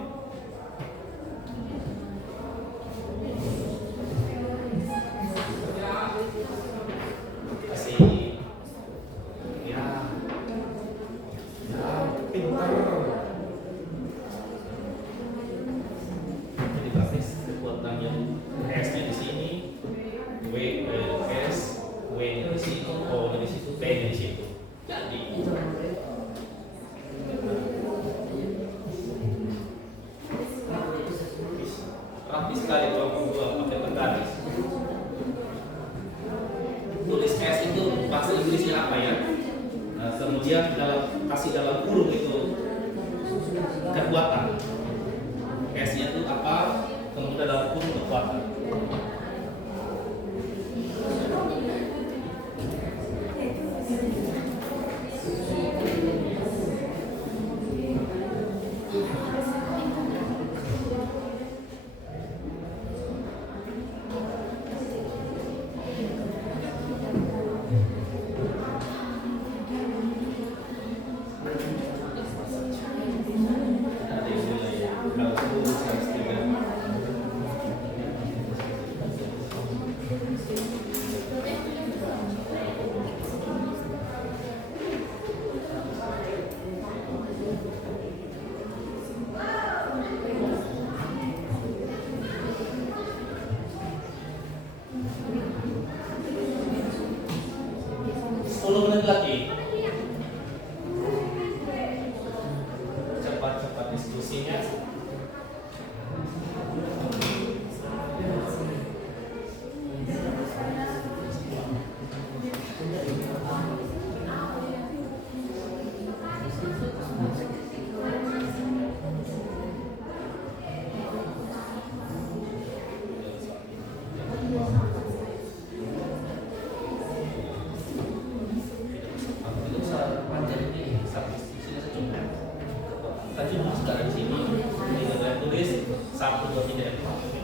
Kasih ya, pintar. Jadi praktis kekuatan yang S-nya di sini, S, W-nya di sini, O-nya di situ, T-nya di situ. Jadi praktis sekali kalau dua pakai penggaris. Tulis S itu bahasa Inggrisnya apa ya? Nah, kemudian kasih dalam kurung itu kekuatan. S-nya itu apa? Kemudian dalam kurung kekuatan. Ada yang mulai kalau kurung harus 3. 10 menit lagi. Cepat-cepat diskusinya. Tadi sekarang di sini ini saya tulis 1, 2, 3 4.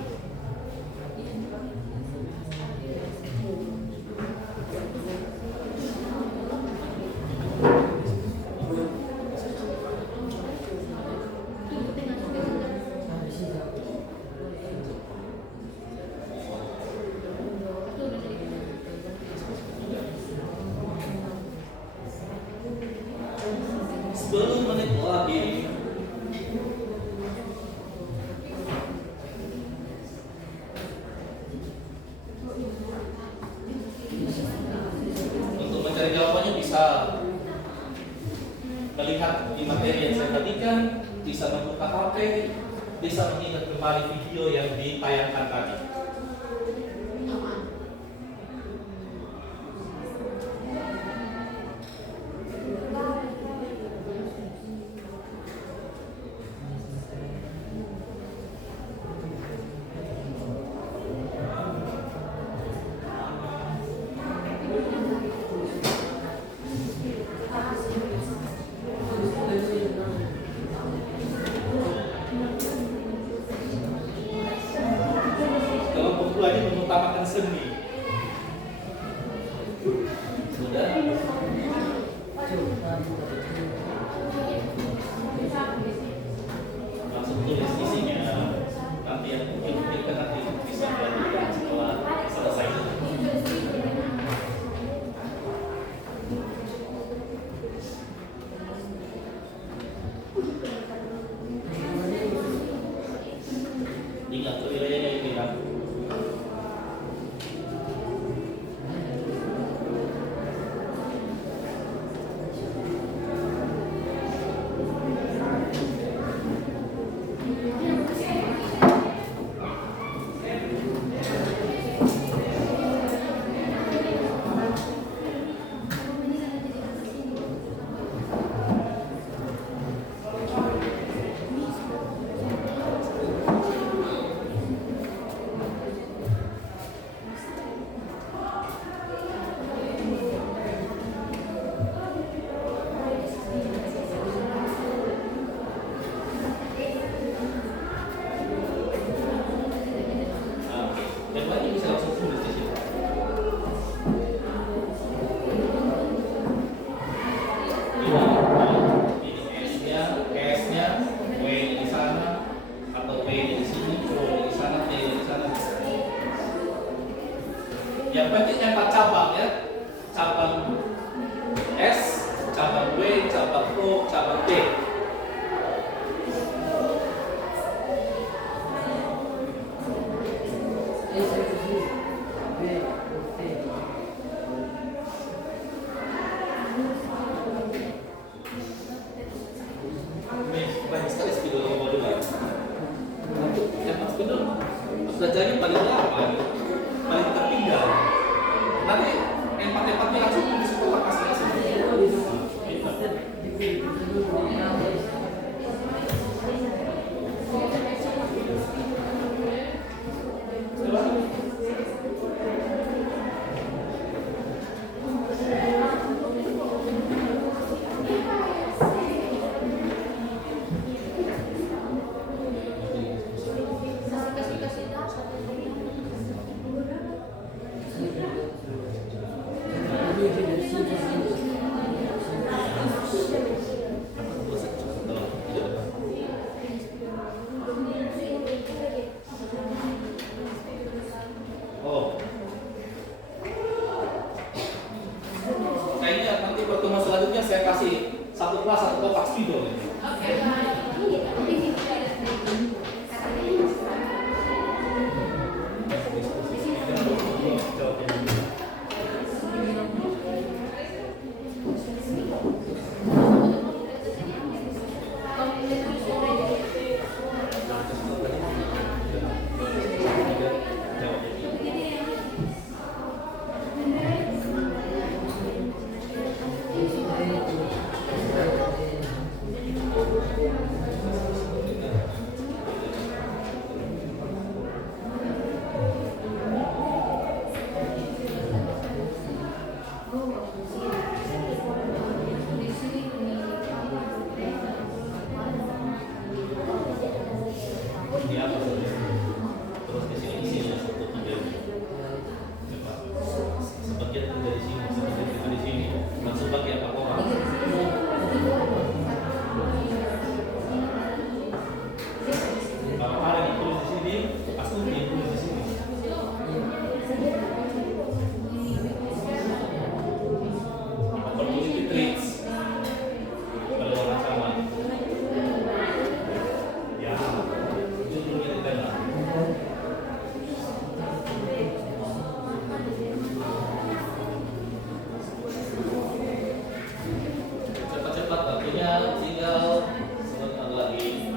Menit lagi. Untuk mencari jawabannya bisa melihat di materi yang saya bagikan, bisa membuka HP, bisa mengingat kembali video yang ditayangkan tadi. Kelompok 2 ini mengutamakan seni. Sudah? Langsung tulis isinya. Nanti yang mungkin nanti bisa dilakukan setelah selesai. Ingat wilayahnya ini kan. Yang lain bisa langsung tulis di situ. Ini S-nya, W di sana, atau P di sini, O di sana, T di sana. Yang penting 4 cabang ya, cabang S, cabang W, cabang O, cabang T. Banyak sekali spidol nomor 2. Yang spidol belajarnya paling lama, paling tertinggal. Nanti empat-empatnya langsung tulis kotak masing-masing. Oh, kayaknya nanti pertemuan selanjutnya saya kasih satu kelas satu kotak spidol. tinggal sebentar lagi.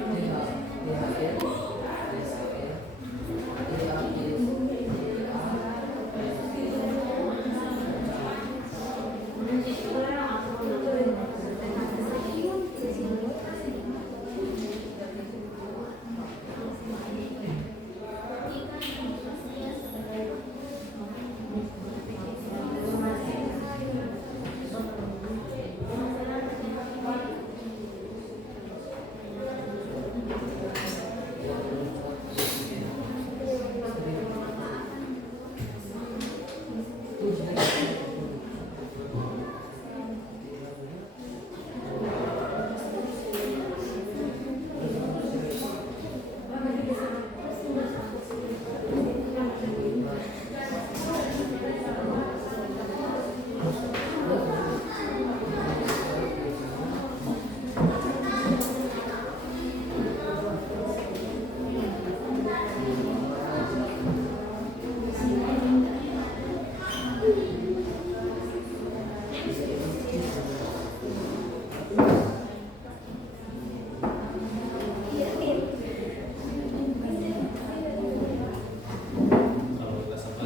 Kalau kita sampai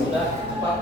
sudah cepat.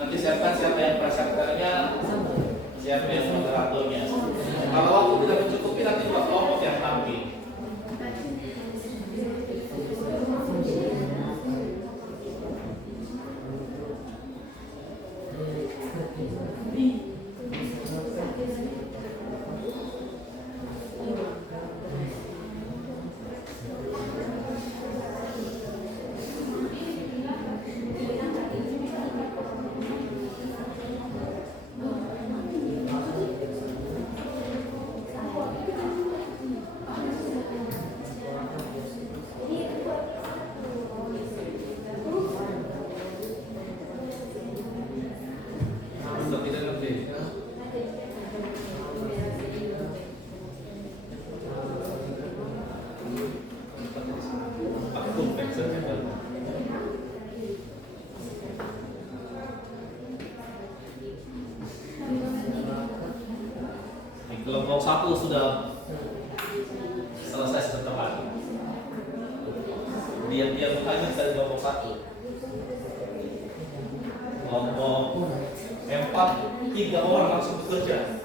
Nanti siapkan siapa yang prasyaratnya, siapa yang moderatornya. Kalau waktu tidak mencukupi nanti dua kelompok yang tampil. Sudah tidak lebih. Pakai tumpeng saja. Di kelompok satu sudah selesai setelah dia bertanya dari kelompok satu. Kelompok 4, 3 orang langsung bekerja.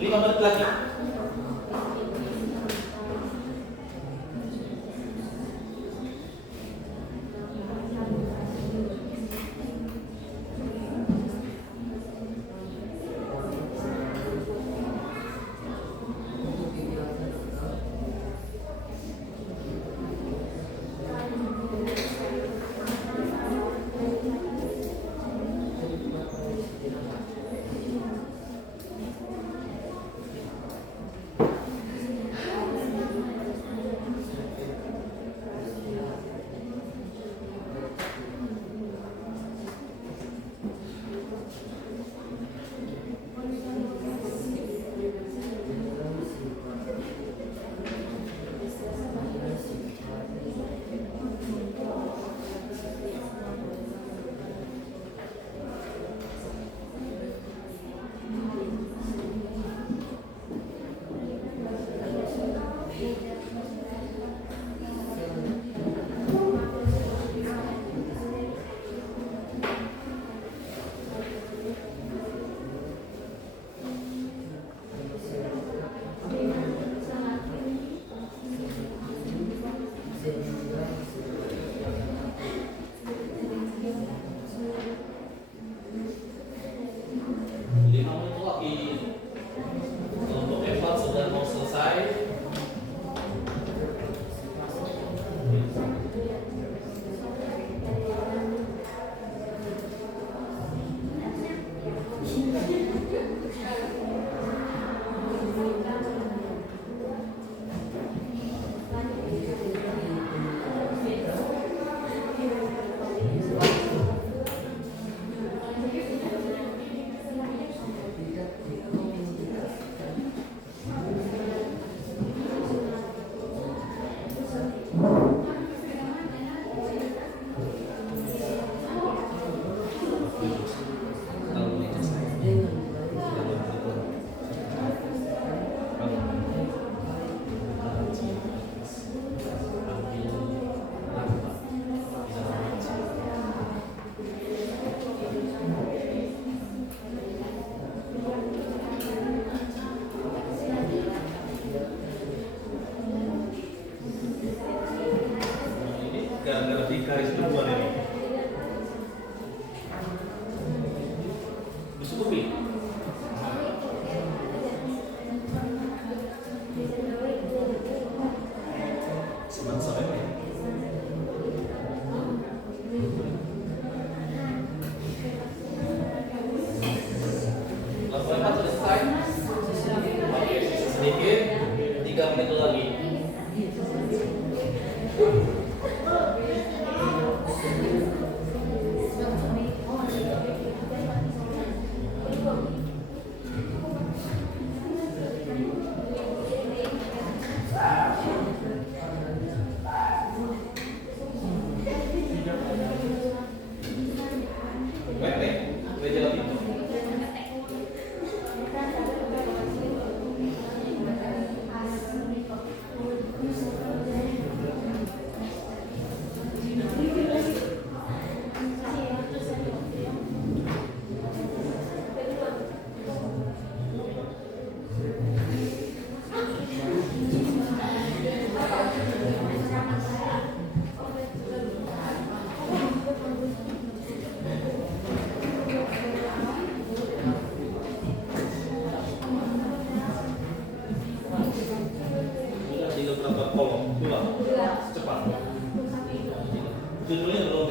Lima menit lagi.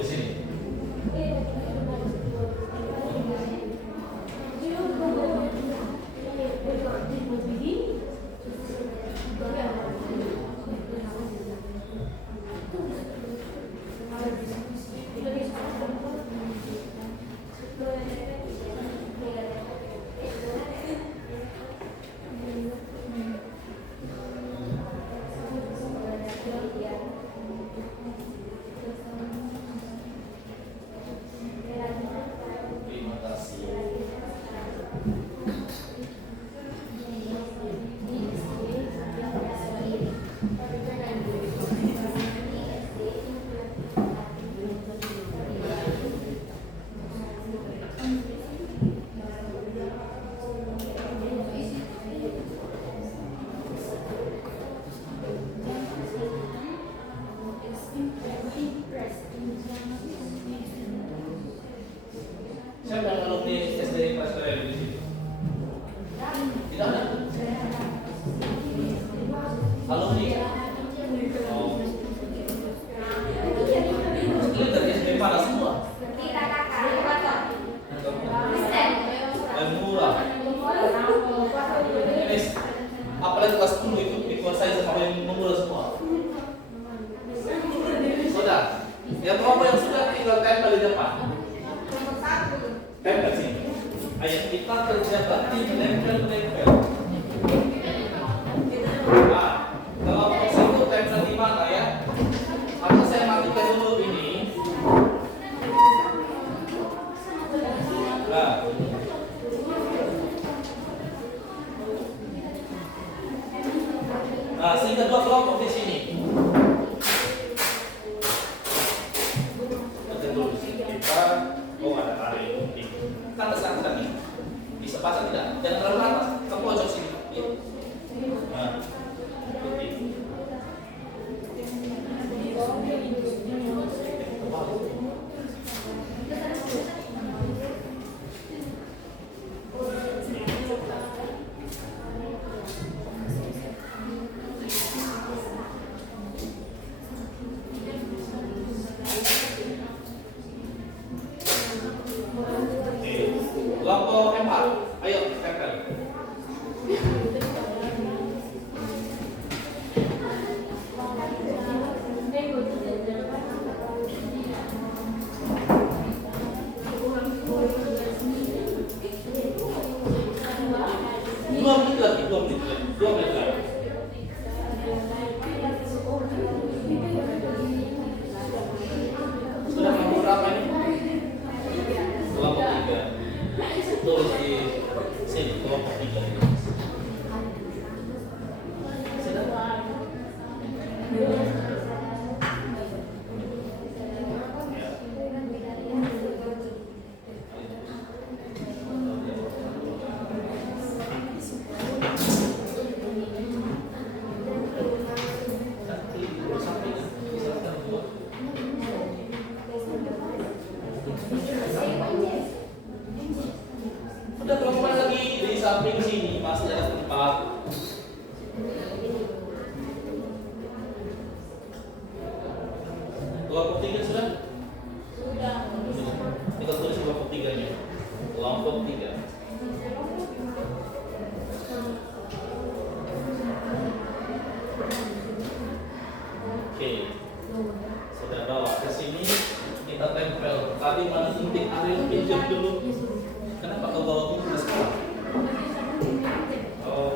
di sini. Terima kasih. Siapa yang alumni SD Prasetya di sini? Tidak ada. Alumni. Oh. Itu dari SD mana semua? Kita kakak. Dan murah. Ini apalagi kelas 10 itu dikuasai sama yang murah semua. Sudah. Yang kelompok yang sudah tinggal tempel di depan. Tempel sini. Ayat kita kerja bakti menempel. Nah, kelompok situ tempel di mana ya? Atau saya matikan dulu ini. Nah. Nah, sehingga dua kelompok di sini. Kita, oh ada tarik ini. Kan sekarang kita nih bisa pasang tidak? Jangan terlalu atas, ke pojok sini. Nah, kelompok 4, ayo tempel. Dua menit lagi. Sudah nomor berapa ini? Kelompok 3. Tulis di sini kelompok 3. Udah kelompok lagi di samping sini masih ada tempat. Kelompok 3 sudah? Sudah. Kita tulis kelompok 3-nya. Kelompok 3. Oke. Sudah bawa ke sini kita tempel. Tadi mana suntik Ariel pinjam dulu. Kenapa kau bawa buku ke sekolah? Oh.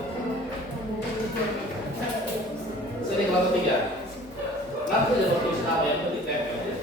Sini kelompok 3. Nanti ada waktu apa yang penting tempel ya.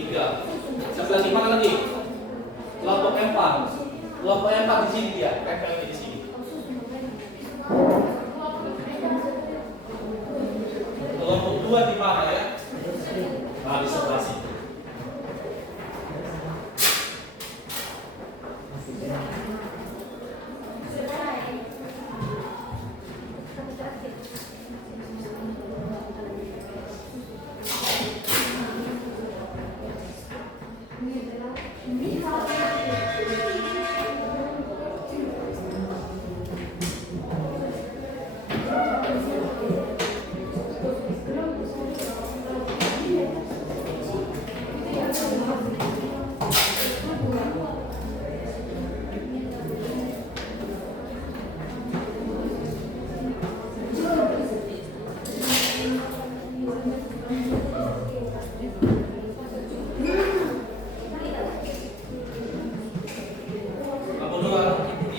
3. Satu lagi, mana lagi? Kelompok 4. Kelompok 4 di sini dia, tempelnya di sini. Kelompok 2 di mana ya? Nah, di sebelah sini.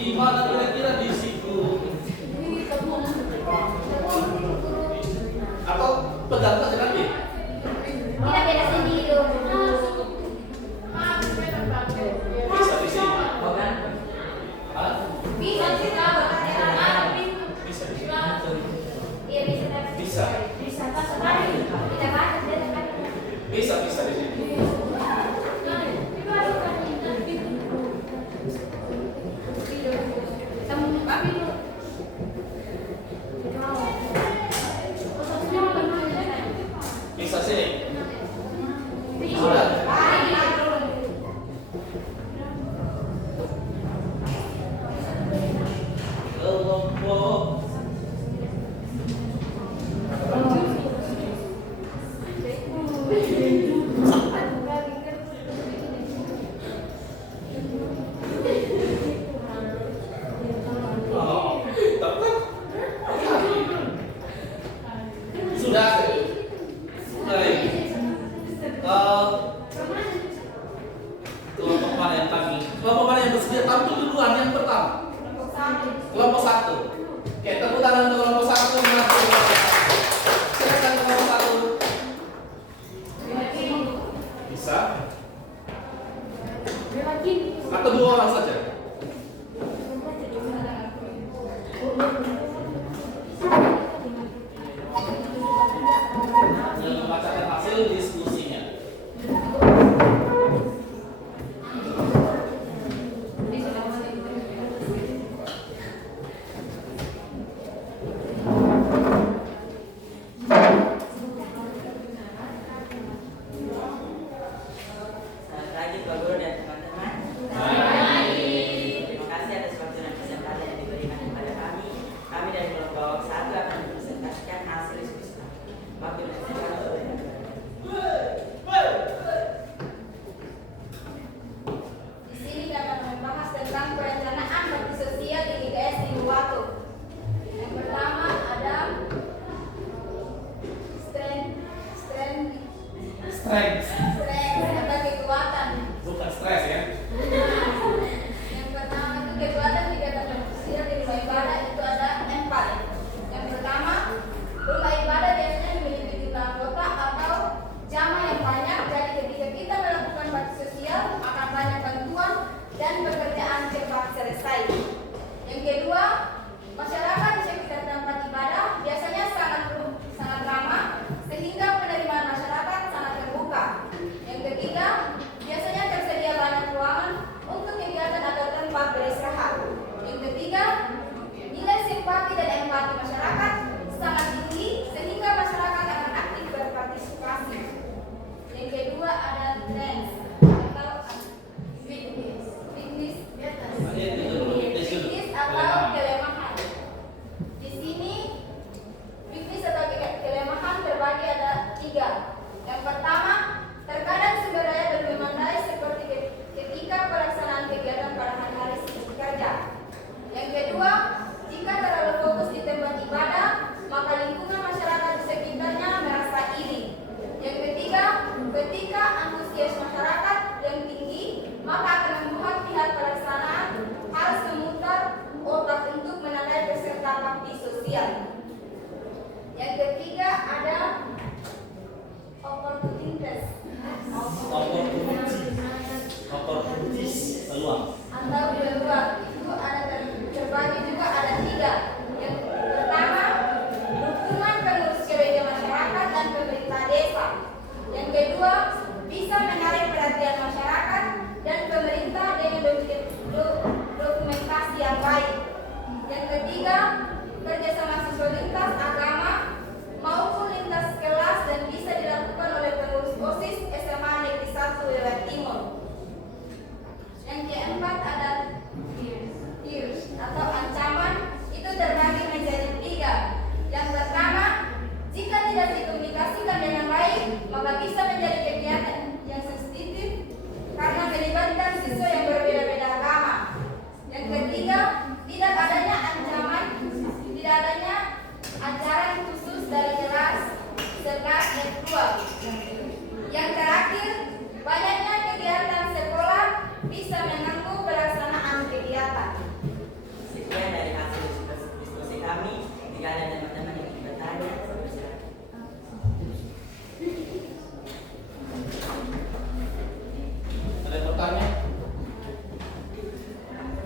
Di mana kira-kira di situ? Atau pedang saja nanti? Kita beda sendiri dong. Bisa di sini. Hah? Bisa kita Bisa. Iya bisa. Bisa. Bisa pas sekali. Kita baca beda kan. Bisa di sini. Bisa sini. Sudah. Kelompok sudah. Baik. Kelompok mana yang kami? Kelompok mana yang bersedia tampil duluan yang pertama? Kelompok 1. Oke, tepuk tangan untuk kelompok 1. Silakan kelompok 1. Bisa? Atau 2 orang saja? Yang membacakan hasil diskusinya. Selamat pagi Pak Guru dan teman-teman. Baik.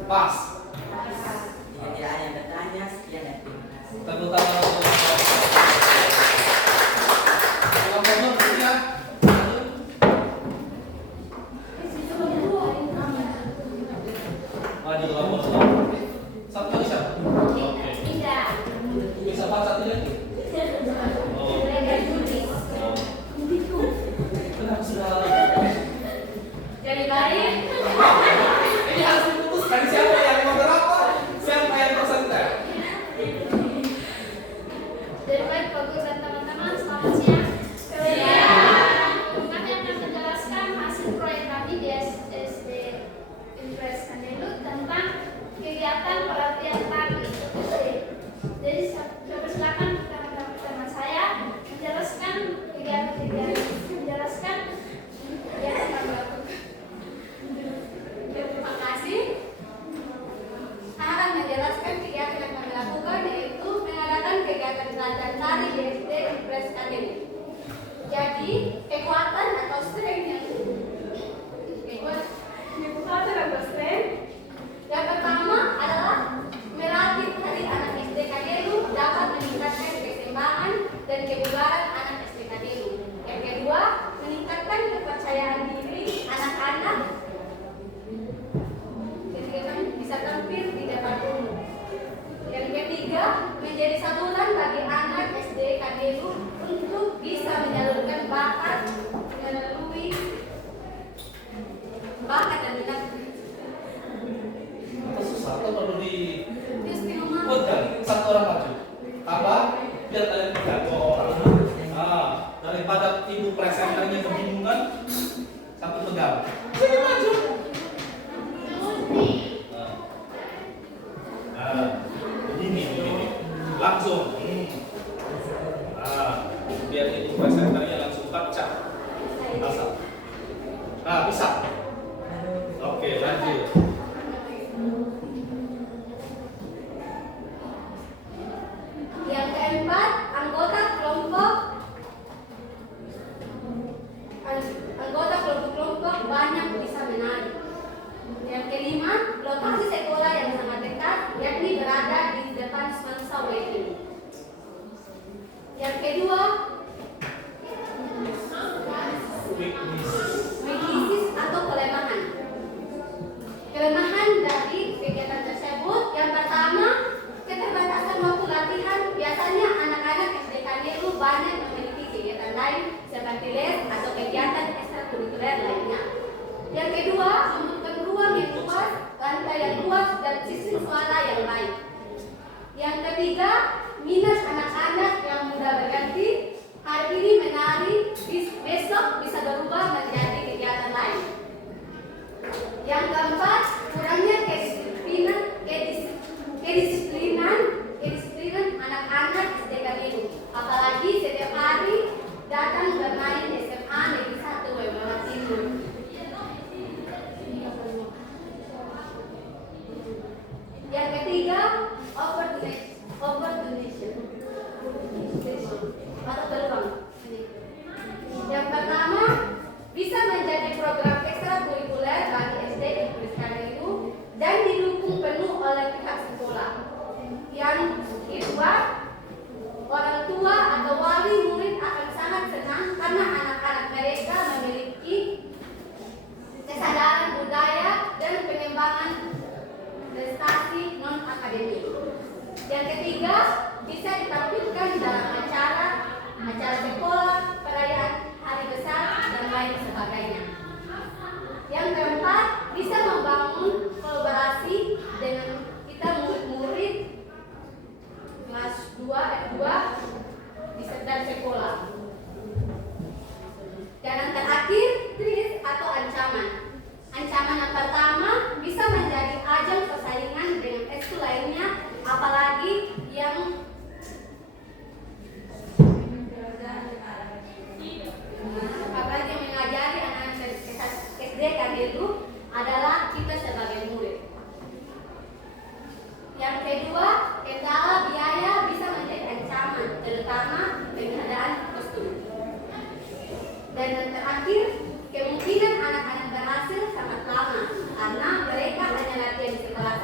Pas. Jadi hanya bertanya sekian dan terima kasih. Tepuk tangan untuk kelompok ya. Maju kelompok. Satu bisa. Oke. Tidak. Bisa baca tidak? Oh. Kenapa sudah? Jadi baik. Ini harus diputuskan siapa yang moderator, siapa yang presenter. Jadi baik Pak Guru dan teman-teman, selamat siang. Kami akan menjelaskan hasil proyek kami di SD Impres Kandelut tentang kegiatan pelatihan tari. Jadi saya persilakan teman-teman saya menjelaskan kegiatan menjelaskan kegiatan kami lakukan. Terima kasih. Saya akan menjelaskan kegiatan yang kami lakukan, yaitu mengadakan kegiatan belajar tari di SD Impres Kandelut. Jadi kekuatan atau strength yang pertama adalah melatih tari anak SD Kandelut dapat meningkatkan keseimbangan dan kebugaran anak SD Kandelut. Yang kedua, meningkatkan kepercayaan diri anak-anak ketika bisa tampil di depan umum. Yang ketiga, menjadi saluran bagi anak SD Kandelut untuk bisa menyalurkan bakat melalui bakat dan minat. Susah atau perlu Terus minum satu orang maju. Tambah biar kalian tidak dua orang. Nah, daripada ibu presenternya kebingungan, satu pegang. Sini maju. Nah, begini. Langsung. Nah, biar ibu presenternya langsung baca. Asal. Nah, bisa. Oke, lanjut. Yang keempat, anggota kelompok banyak bisa menari. Yang kelima, lokasi sekolah yang sangat dekat, yakni berada di depan Semansa Wedding. Yang kedua, weaknesses atau kelemahan. Kelemahan dari kegiatan tersebut, yang pertama, keterbatasan waktu latihan. Biasanya anak-anak SD Kandelut banyak memiliki kegiatan lain seperti les atau kegiatan ekstrakurikuler lainnya. Yang kedua, membutuhkan ruang yang luas, lantai yang luas, dan sistem suara yang baik. Yang ketiga, minat anak-anak yang mudah berganti. Hari ini menari, besok bisa berubah menjadi kegiatan lain. Yang keempat, kurangnya kedisiplinan anak-anak SD Kandelut. Apalagi setiap hari datang bermain di SMA Negeri 1 Wemala Timur. Yang ketiga, opportunity atau peluang. Yang pertama, bisa menjadi program ekstrakurikuler bagi SD Impres Kandelut dan didukung penuh oleh pihak sekolah. Yang kedua, orang tua atau wali murid akan sangat senang karena anak-anak mereka memiliki kesadaran budaya dan pengembangan prestasi non-akademik. Yang ketiga, bisa ditampilkan dalam acara sekolah, perayaan hari besar, dan lain sebagainya. Yang keempat, bisa membangun kolaborasi dengan kita murid-murid kelas 2 F2 di setiap sekolah. Dan yang terakhir, threat atau ancaman. Ancaman yang pertama bisa menjadi ajang persaingan dengan ekskul lainnya, apalagi yang mengajari anak-anak SD Kandelut adalah kita sebagai murid. Yang kedua, kendala biaya bisa menjadi ancaman, terutama pengadaan kostum. Dan yang terakhir, kemungkinan anak-anak berhasil sangat lama karena mereka hanya latihan di sekolah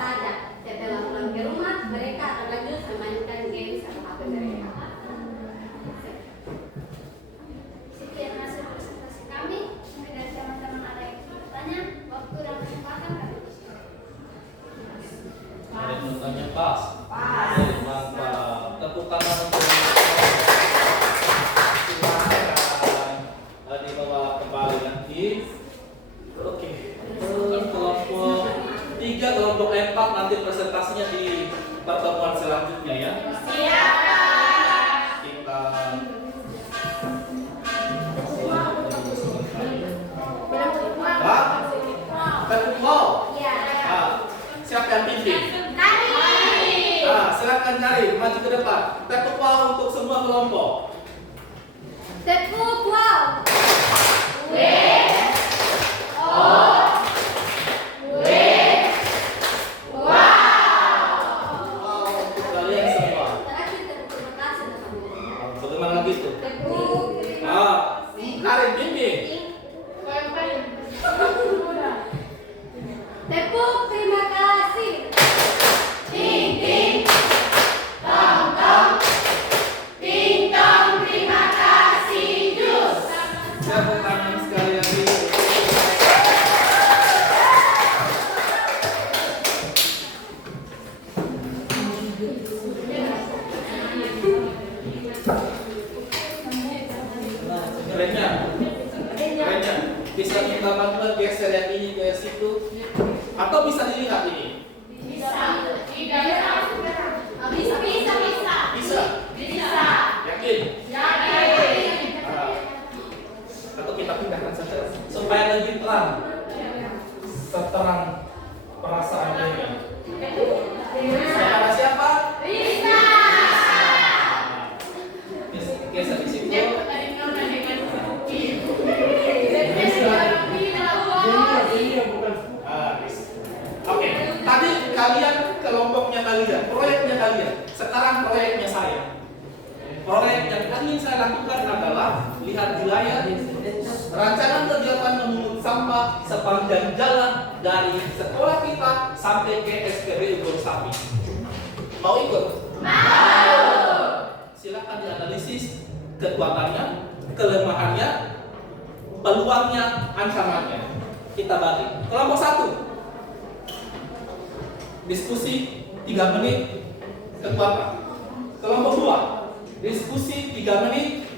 pertemuan selanjutnya ya. Siap. Kita Pak, terkumpul. Iya. Siapa yang pimpin? Kami. Silakan cari maju ke depan. Terkumpul untuk semua kelompok. Tepuk wow. Wow, untuk kalian semua. Terakhir terima kasih teman. Bagaimana lagi tuh? Tepuk. Karin bimbing. Tepuk terima kasih. Ting ting. Tong tong. Ting tong, terima kasih jus. Tepuk tangan sekali lagi. Kerennya, kerennya. Bisa kita bantu geser yang ini ke situ, atau bisa dilihat ini? Bisa. Bisa. Bisa. Yakin? Yakin. Atau kita pindahkan saja supaya lebih terang, seterang perasaannya ini. Saudara siapa? Bisa. Geser di situ. Oke, tadi kalian kelompoknya kalian, proyeknya kalian. Sekarang proyeknya saya. Proyek yang ingin saya lakukan adalah lihat wilayah rancangan kegiatan memungut sampah sepanjang jalan dari sekolah kita sampai ke SPBU Gunung Sapi. Mau ikut? Mau. Silakan dianalisis kekuatannya, kelemahannya, peluangnya, ancamannya. Kita bagi. Kelompok 1, diskusi 3 menit kekuatan. Kelompok 2, diskusi 3 menit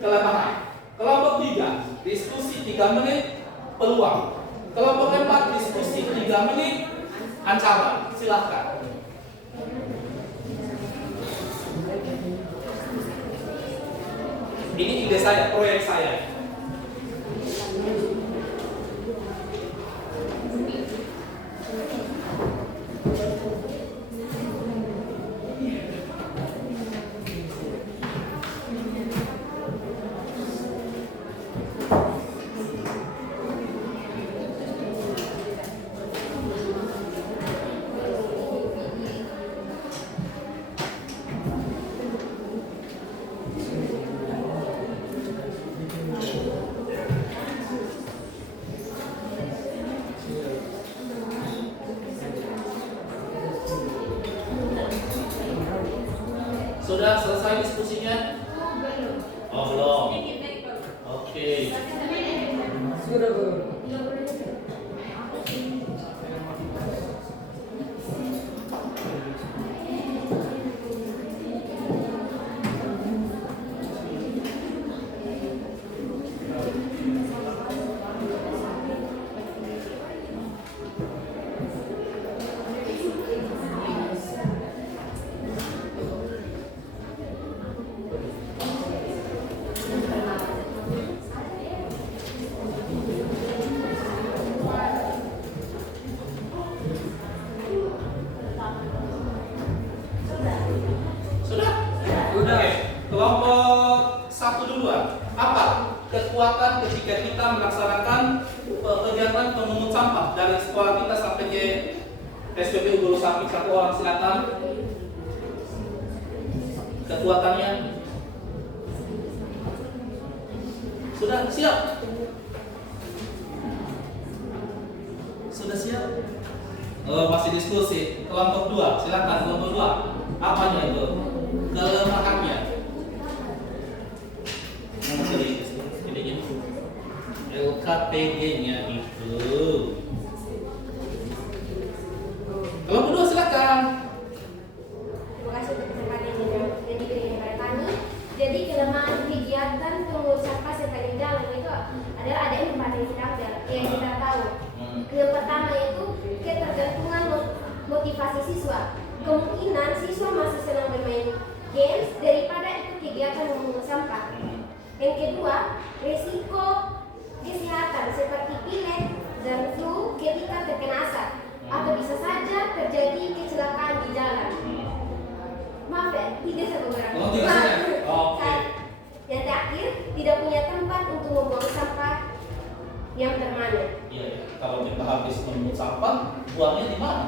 kelemahan. Kelompok 3, diskusi 3 menit peluang. Kelompok 4, diskusi 3 menit ancaman. Silahkan. Ini ide saya, proyek saya. Sudah selesai diskusinya? Oh belum. Oke. Sudah Guru. Sudah? Oke. Kelompok 1 duluan. Apa kekuatan ketika kita melaksanakan kegiatan pemungut sampah dari sekolah kita sampai ke SPBU Gunung Sapi? Satu orang silakan. Kekuatannya sudah siap? Sudah siap? Oh, masih diskusi. Kelompok 2, silakan kelompok 2. Apanya itu? Kelemahannya. Ininya. LKPG-nya itu. Kelompok 2 silakan. Terima kasih untuk kesempatan yang diberikan kepada kami. Jadi kelemahan kegiatan pemungut sampah sepanjang jalan itu adalah ada 4 yang kita tahu. Yang pertama itu ketergantungan motivasi siswa. kemungkinan siswa masih senang bermain games daripada ikut kegiatan memungut sampah. Yang kedua, risiko kesehatan seperti pilek dan flu ketika terkena asap atau bisa saja terjadi kecelakaan di jalan. Maaf ya, tidak sebenarnya. Oh, tidak saja. Oke. Yang terakhir, tidak punya tempat untuk membuang sampah yang permanen. Iya, kalau kita habis memungut sampah, buangnya di mana?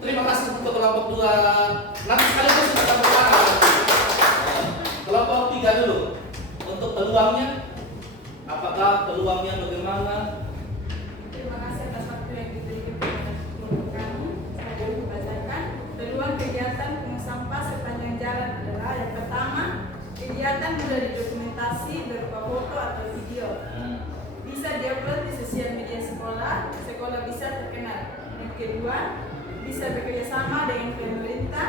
Terima kasih untuk kelompok 2. Nanti sekaligus kita akan berbicara. Kelompok 3 dulu. Untuk peluangnya, apakah peluangnya bagaimana? Terima kasih atas waktu yang diberikan kepada kami. Saya akan membacakan peluang kegiatan pungut sampah sepanjang jalan adalah yang pertama, kegiatan mudah didokumentasi berupa foto atau video. Bisa diupload di sosial media sekolah, sekolah bisa terkenal. Yang kedua, bisa bekerjasama dengan pemerintah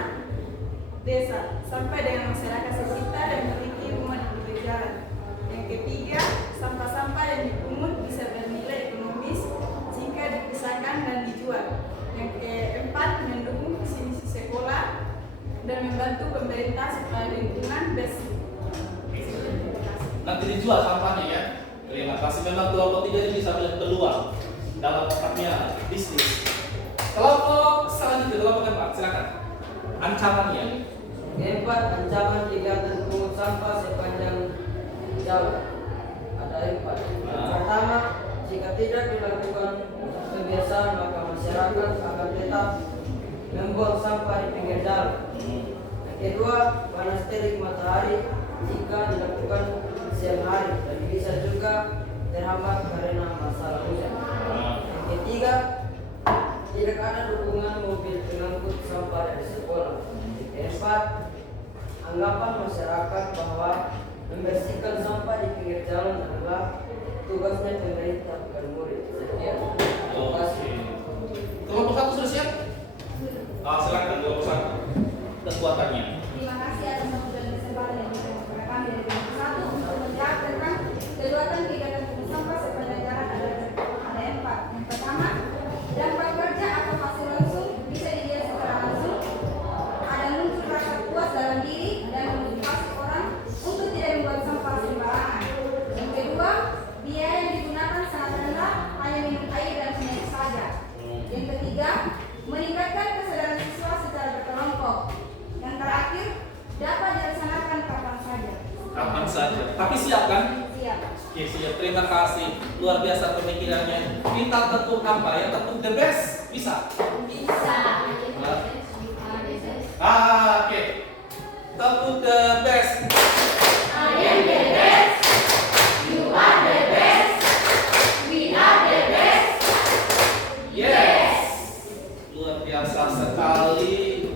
desa sampai dengan masyarakat sekitar yang memiliki rumah di pinggir jalan. Yang ketiga, sampah-sampah yang dipungut bisa bernilai ekonomis jika dipisahkan dan dijual. Yang keempat, mendukung visi misi sekolah dan membantu pemerintah supaya lingkungan bersih. Nanti dijual sampahnya ya. Terima kasih. Memang kelompok 3 ini bisa melihat peluang dalam otaknya bisnis. Kelompok selanjutnya, kelompok keempat, silakan. Ancamannya. Keempat, ancaman kegiatan pungut sampah sepanjang jalan. Ada 4. Yang pertama, jika tidak dilakukan kebiasaan maka masyarakat akan tetap membuang sampah di pinggir jalan. Yang kedua, panas terik matahari jika dilakukan siang hari dan bisa juga terhambat karena masalah hujan. Yang ketiga, tidak ada dukungan mobil pengangkut sampah dari sekolah. Yang keempat, anggapan masyarakat bahwa membersihkan sampah di pinggir jalan adalah tugasnya pemerintah bukan murid. Sekian. Terima kasih. Kelompok 1 sudah siap? Silakan kelompok 1. Kekuatannya. Terima kasih atas waktu dan kesempatan yang diberikan kepada kami dari kelompok 1 untuk menjawab tentang kegiatan kegiatan pungut sampah sepanjang jalan ada 4. Yang pertama, dampak kerja atau hasil langsung bisa dilihat secara langsung. Ada muncul rasa puas dalam diri dan memotivasi orang untuk tidak membuat sampah sembarangan. Yang kedua, biaya yang digunakan sangat rendah, hanya minum air dan snack saja. Yang ketiga, meningkatkan kesadaran siswa secara berkelompok. Yang terakhir, dapat dilaksanakan kapan saja. Kapan saja. Tapi siap kan? Siap. Oke, siap. Terima kasih. Luar biasa pemikirannya. Kita tepuk apa ya? Tepuk the best. Bisa? Bisa. Oke. Tepuk the best. I am the best. You are the best. We are the best. Yes. Luar biasa sekali.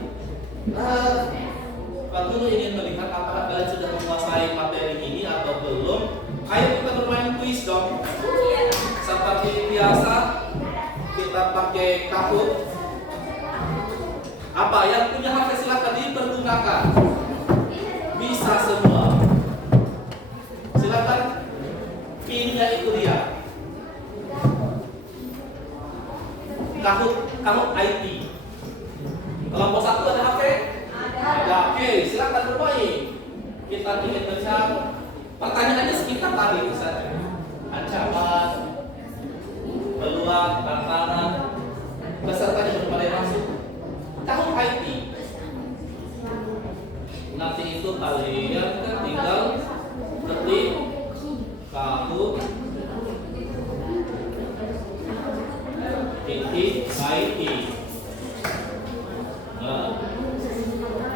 Pak Guru ingin melihat apakah kalian sudah menguasai materi ini atau belum? Ayo kita bermain kuis dong. Seperti biasa, kita pakai Kahoot. Apa yang punya HP silakan dipergunakan. Bisa semua. Silakan. Pinnya itu dia. Kahoot IT. Kelompok 1 ada HP? Ada. Oke, silakan bermain. Kita ingin melihat pertanyaannya sekitar tadi itu saja. Ancaman, peluang, tantangan, pesertanya belum ada yang masuk. Kahoot IT. Nanti itu kalian tinggal ketik Kahoot IT. Nah,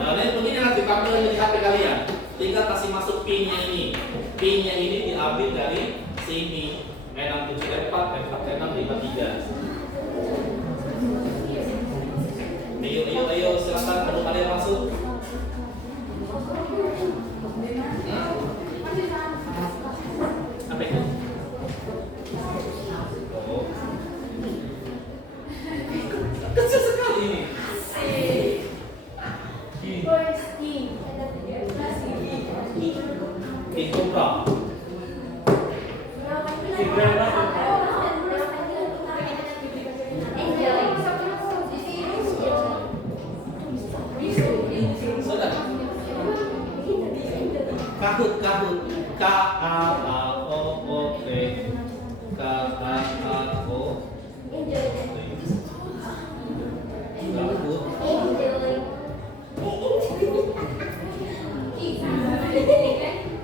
ini begini nanti tampilan di HP kalian. Tinggal kasih masuk PIN-nya ini. PIN-nya ini diambil dari sini. 674 4653. Ayo, silakan kalau kalian masuk. Apa itu? Oh. Kecil sekali ini. Kahut. K-A-H-O-O-T. K-A-H-O. Kahut.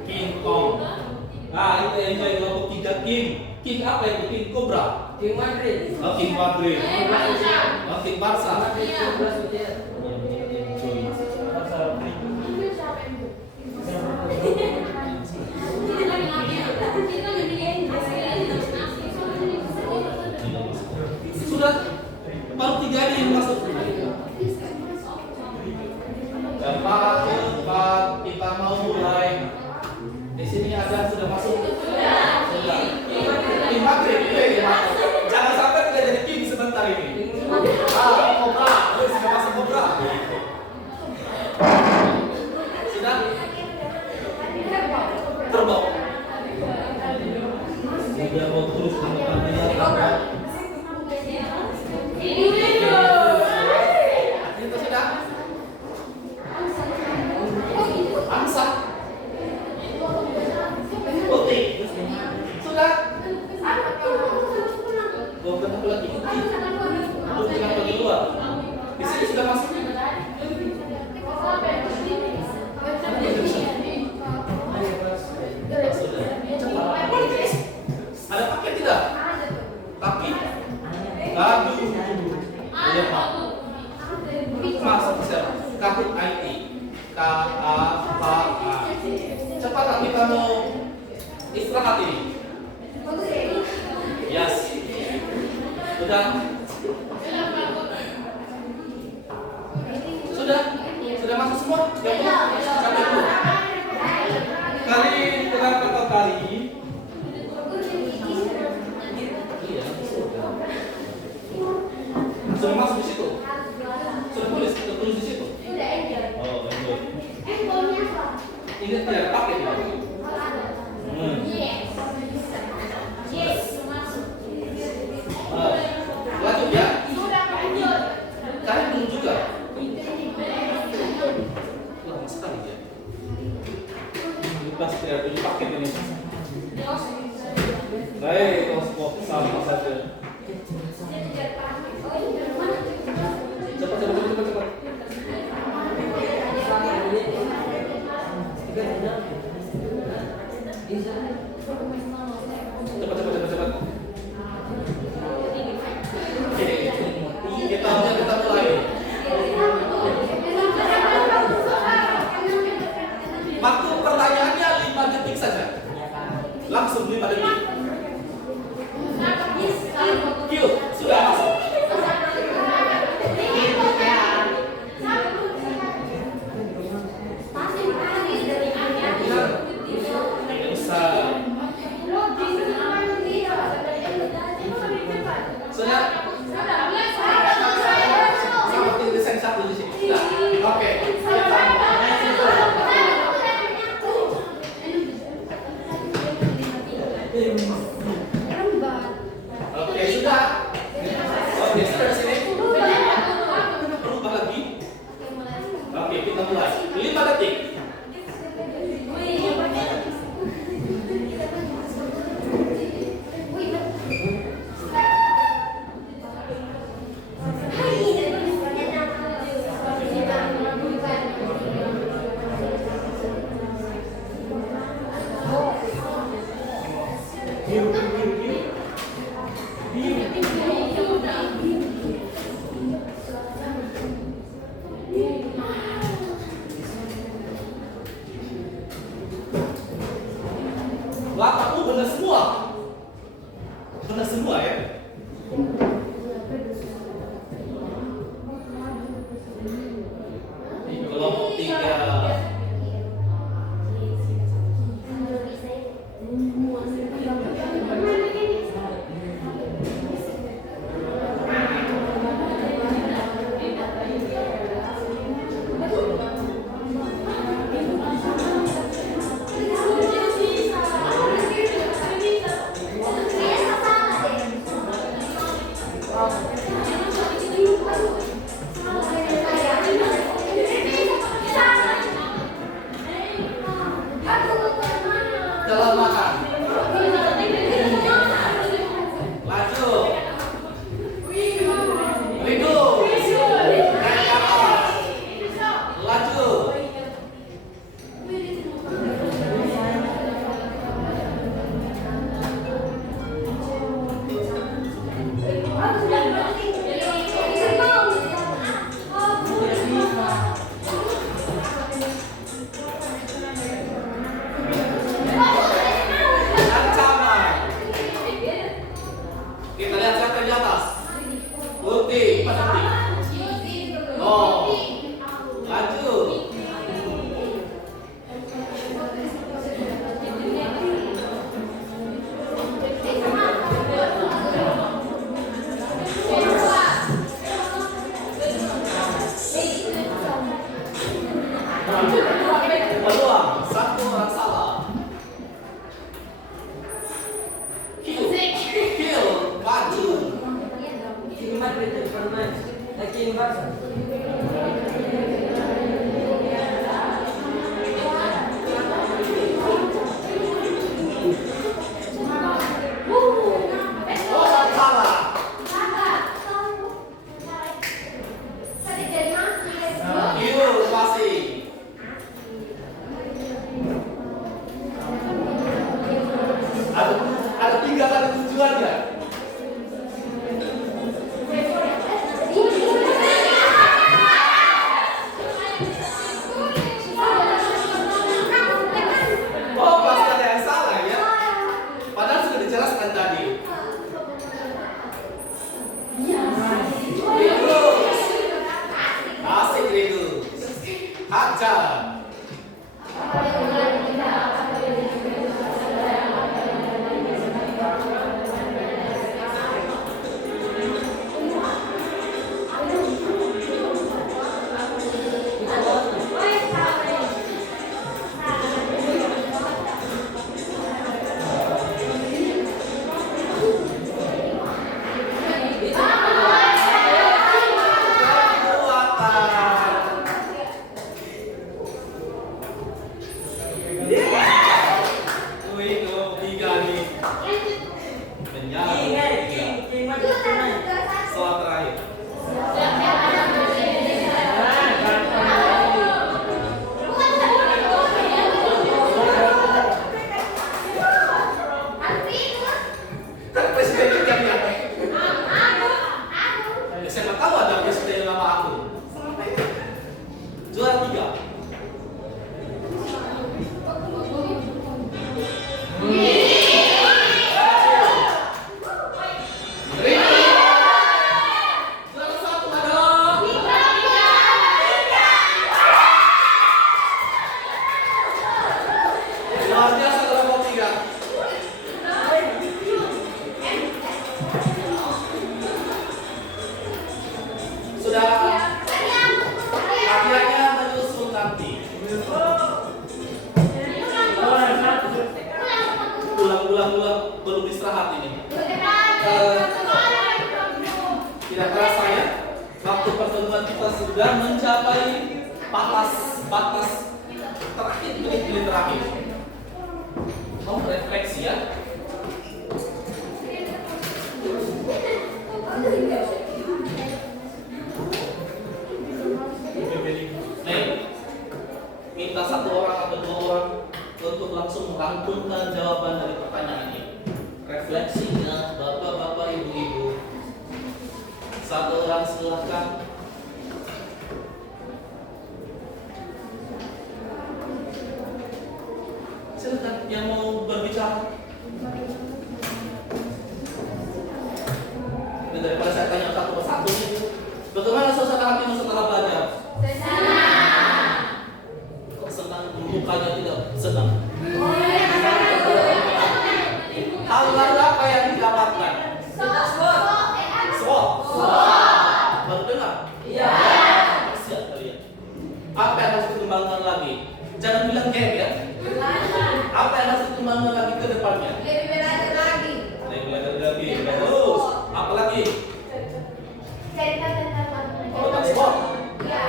King Kong. Itu enjoy kelompok 3 King. King apa itu? King Cobra. King Madrid. King Madrid. King Barca. Madrid 12 UTR. Sudah baru 3 ini yang masuk. Cepat kita mau mulai. Di sini ada sudah masuk. Sudah. King Madrid. Jangan sampai tidak jadi king sebentar ini. Cobra. Sudah masuk Cobra. Sudah. Terbang. Sudah mau terus teman-teman. Itu sudah. Angsa. Putih. Sudah. Bukan apa lagi? Putih yang bagi luar. Di sini sudah masuk. Sudah. Cepat. Ada paket tidak? Kaki. Aduh. Iya Pak. Masuk siapa? Kahut IT. K-A-H-A. Cepat kita mau istirahat ini. Yes. Sudah. Sudah masuk semua? Yang belum? Sampai dulu. Kali dengan kata kali. Iya, sudah masuk di situ. Sudah tulis di situ. Oh, enjoy. Ini tidak pakai ya. Lanjut ya. Kalian belum juga. Lama sekali ya. Ini pasti tidak punya paket ini. Baik, kosmos sama saja. Cepat. Cepat. Kita mulai. Waktu pertanyaannya 5 detik saja. Langsung 5 detik. Q, sudah masuk. Sudah. Seperti desain satu di sini. Oke. Oke, sudah. Oke, sudah di sini. Berubah lagi. Oke, kita mulai. 5 detik. Latakmu benar semua. Benar semua ya. Kelompok 3. Aku Yakin bahasa. Oh, salah. Yuk, masih. Ada 3 kali tujuannya. Oh, pasti ada yang salah ya. Padahal sudah dijelaskan tadi. Regus. Asik Regus. Hajar. Soal terakhir. Kan presiden juga dia. Saya nggak tahu ada presiden nama aku. Juara 3. Juara 1 adalah luar biasa kelompok 3. Sudah hadiahnya menyusul nanti. Ulang belum istirahat ini. Tidak terasa ya, waktu pertemuan kita sudah mencapai batas terakhir, menit-menit terakhir. Mau refleksi ya. Nih, minta 1 orang atau 2 orang untuk langsung merangkumkan jawaban dari pertanyaan ini. Refleksinya, bapak-bapak, ibu-ibu. 1 orang silahkan. Silakan yang mau berbicara. Dan daripada saya tanya satu persatu, bagaimana suasana hatimu setelah belajar? Kok senang? Mukanya tidak senang. Hal lalu apa yang didapatkan? SWOT. Baru dengar? Iya. Siap kalian. Apa yang harus dikembangkan lagi? Jangan bilang game ya. Apa yang harus dikembangkan lagi ke depannya? Lebih belajar lagi. Lebih belajar lagi. Bagus. Apa lagi? Cerita tentang Tentang SWOT. Iya.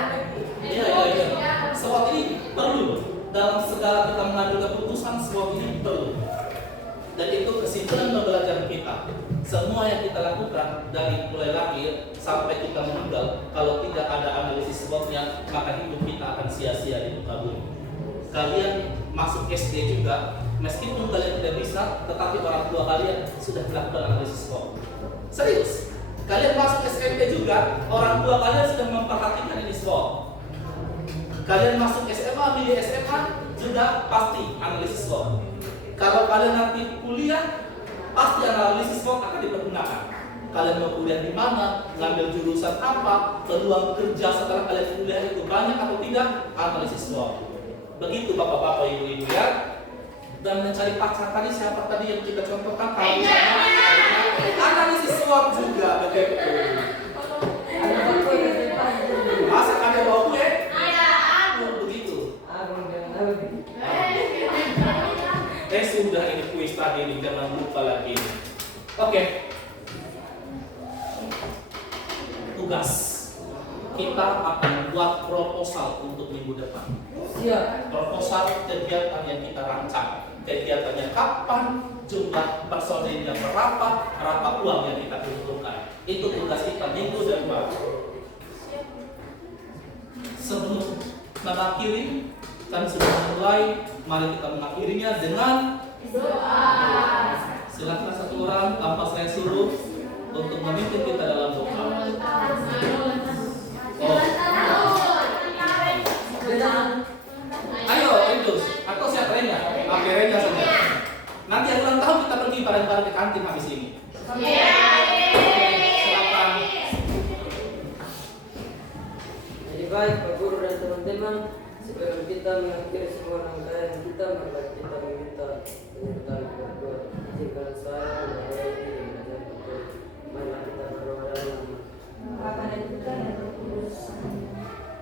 Iya. SWOT ini perlu dalam segala kita mengambil keputusan. SWOT ini perlu. Dan itu kesimpulan pembelajaran kita. Semua yang kita lakukan dari mulai lahir sampai kita meninggal, kalau tidak ada analisis SWOT-nya, maka hidup kita akan sia-sia di muka bumi. Kalian masuk SD juga, meskipun kalian tidak bisa, tetapi orang tua kalian sudah melakukan analisis SWOT. Serius, kalian masuk SMP juga, orang tua kalian sudah memperhatikan ini SWOT. Kalian masuk SMA, milih SMA juga pasti analisis SWOT. Kalau kalian nanti kuliah, pasti analisis SWOT akan dipergunakan. Kalian mau kuliah di mana, ngambil jurusan apa, peluang kerja setelah kalian kuliah itu banyak atau tidak, analisis SWOT. Begitu bapak-bapak, ibu-ibu ya. Dan mencari pacar tadi siapa tadi yang kita contohkan? Analisis SWOT juga begitu. Masa ada bawa kue? Begitu. Sudah ini kuis tadi ini, jangan lupa lagi. Oke. Tugas kita akan membuat proposal untuk minggu depan. Siap. Proposal kegiatan yang kita rancang. Kegiatannya kapan, jumlah personilnya berapa uang yang kita butuhkan. Itu tugas kita minggu depan. Sebelum mengakhiri, kan sudah mulai, mari kita mengakhirinya dengan Doa. silakan satu orang tanpa saya suruh untuk memimpin kita dalam doa. Oh. Ayo, Rintus, atau siapa Renya? Oke, Renya saja. Nanti hari ulang tahun kita pergi bareng-bareng ke kantin habis ini. Silakan. Jadi baik Pak Guru dan teman-teman, sebelum kita mengakhiri semua rangkaian kita, maka kita meminta penyertaan berdoa. Izinkan saya mengakhiri dengan betul. Mari kita berdoa dalam Bapa dan Putra dan Roh Kudus.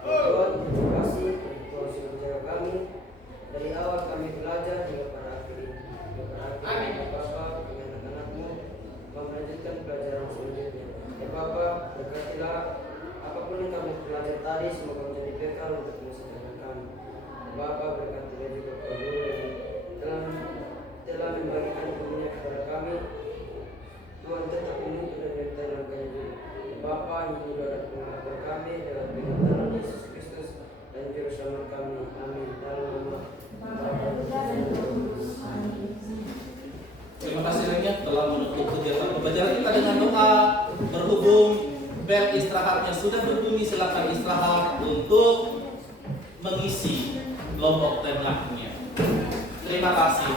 Tuhan, terima kasih Tuhan sudah menjaga kami dari awal kami belajar hingga pada akhir ini. Hingga pada akhir ini, ya Bapa, dengan anak-anakmu mau melanjutkan pelajaran selanjutnya. Ya Bapa, berkatilah apapun yang kami belajar tadi, semoga menjadi bekal untuk kesehatan kami. Bapa, berkatilah juga Pak Guru yang telah membagikan ilmunya kepada kami. Tuhan tetap menuntut dan menyertai langkahnya juga. Bapa, yang juga ada pengabar kami dalam pengetahuan Yesus Kristus dan juru selamat kami. Amin. Dalam nama Bapa dan Putra dan Roh Kudus. Amin. Terima kasih Renya telah menutup kegiatan pembelajaran kita dengan doa. Berhubung bel istirahatnya sudah berbunyi, silakan istirahat untuk mengisi kelompok tengahnya. Terima kasih.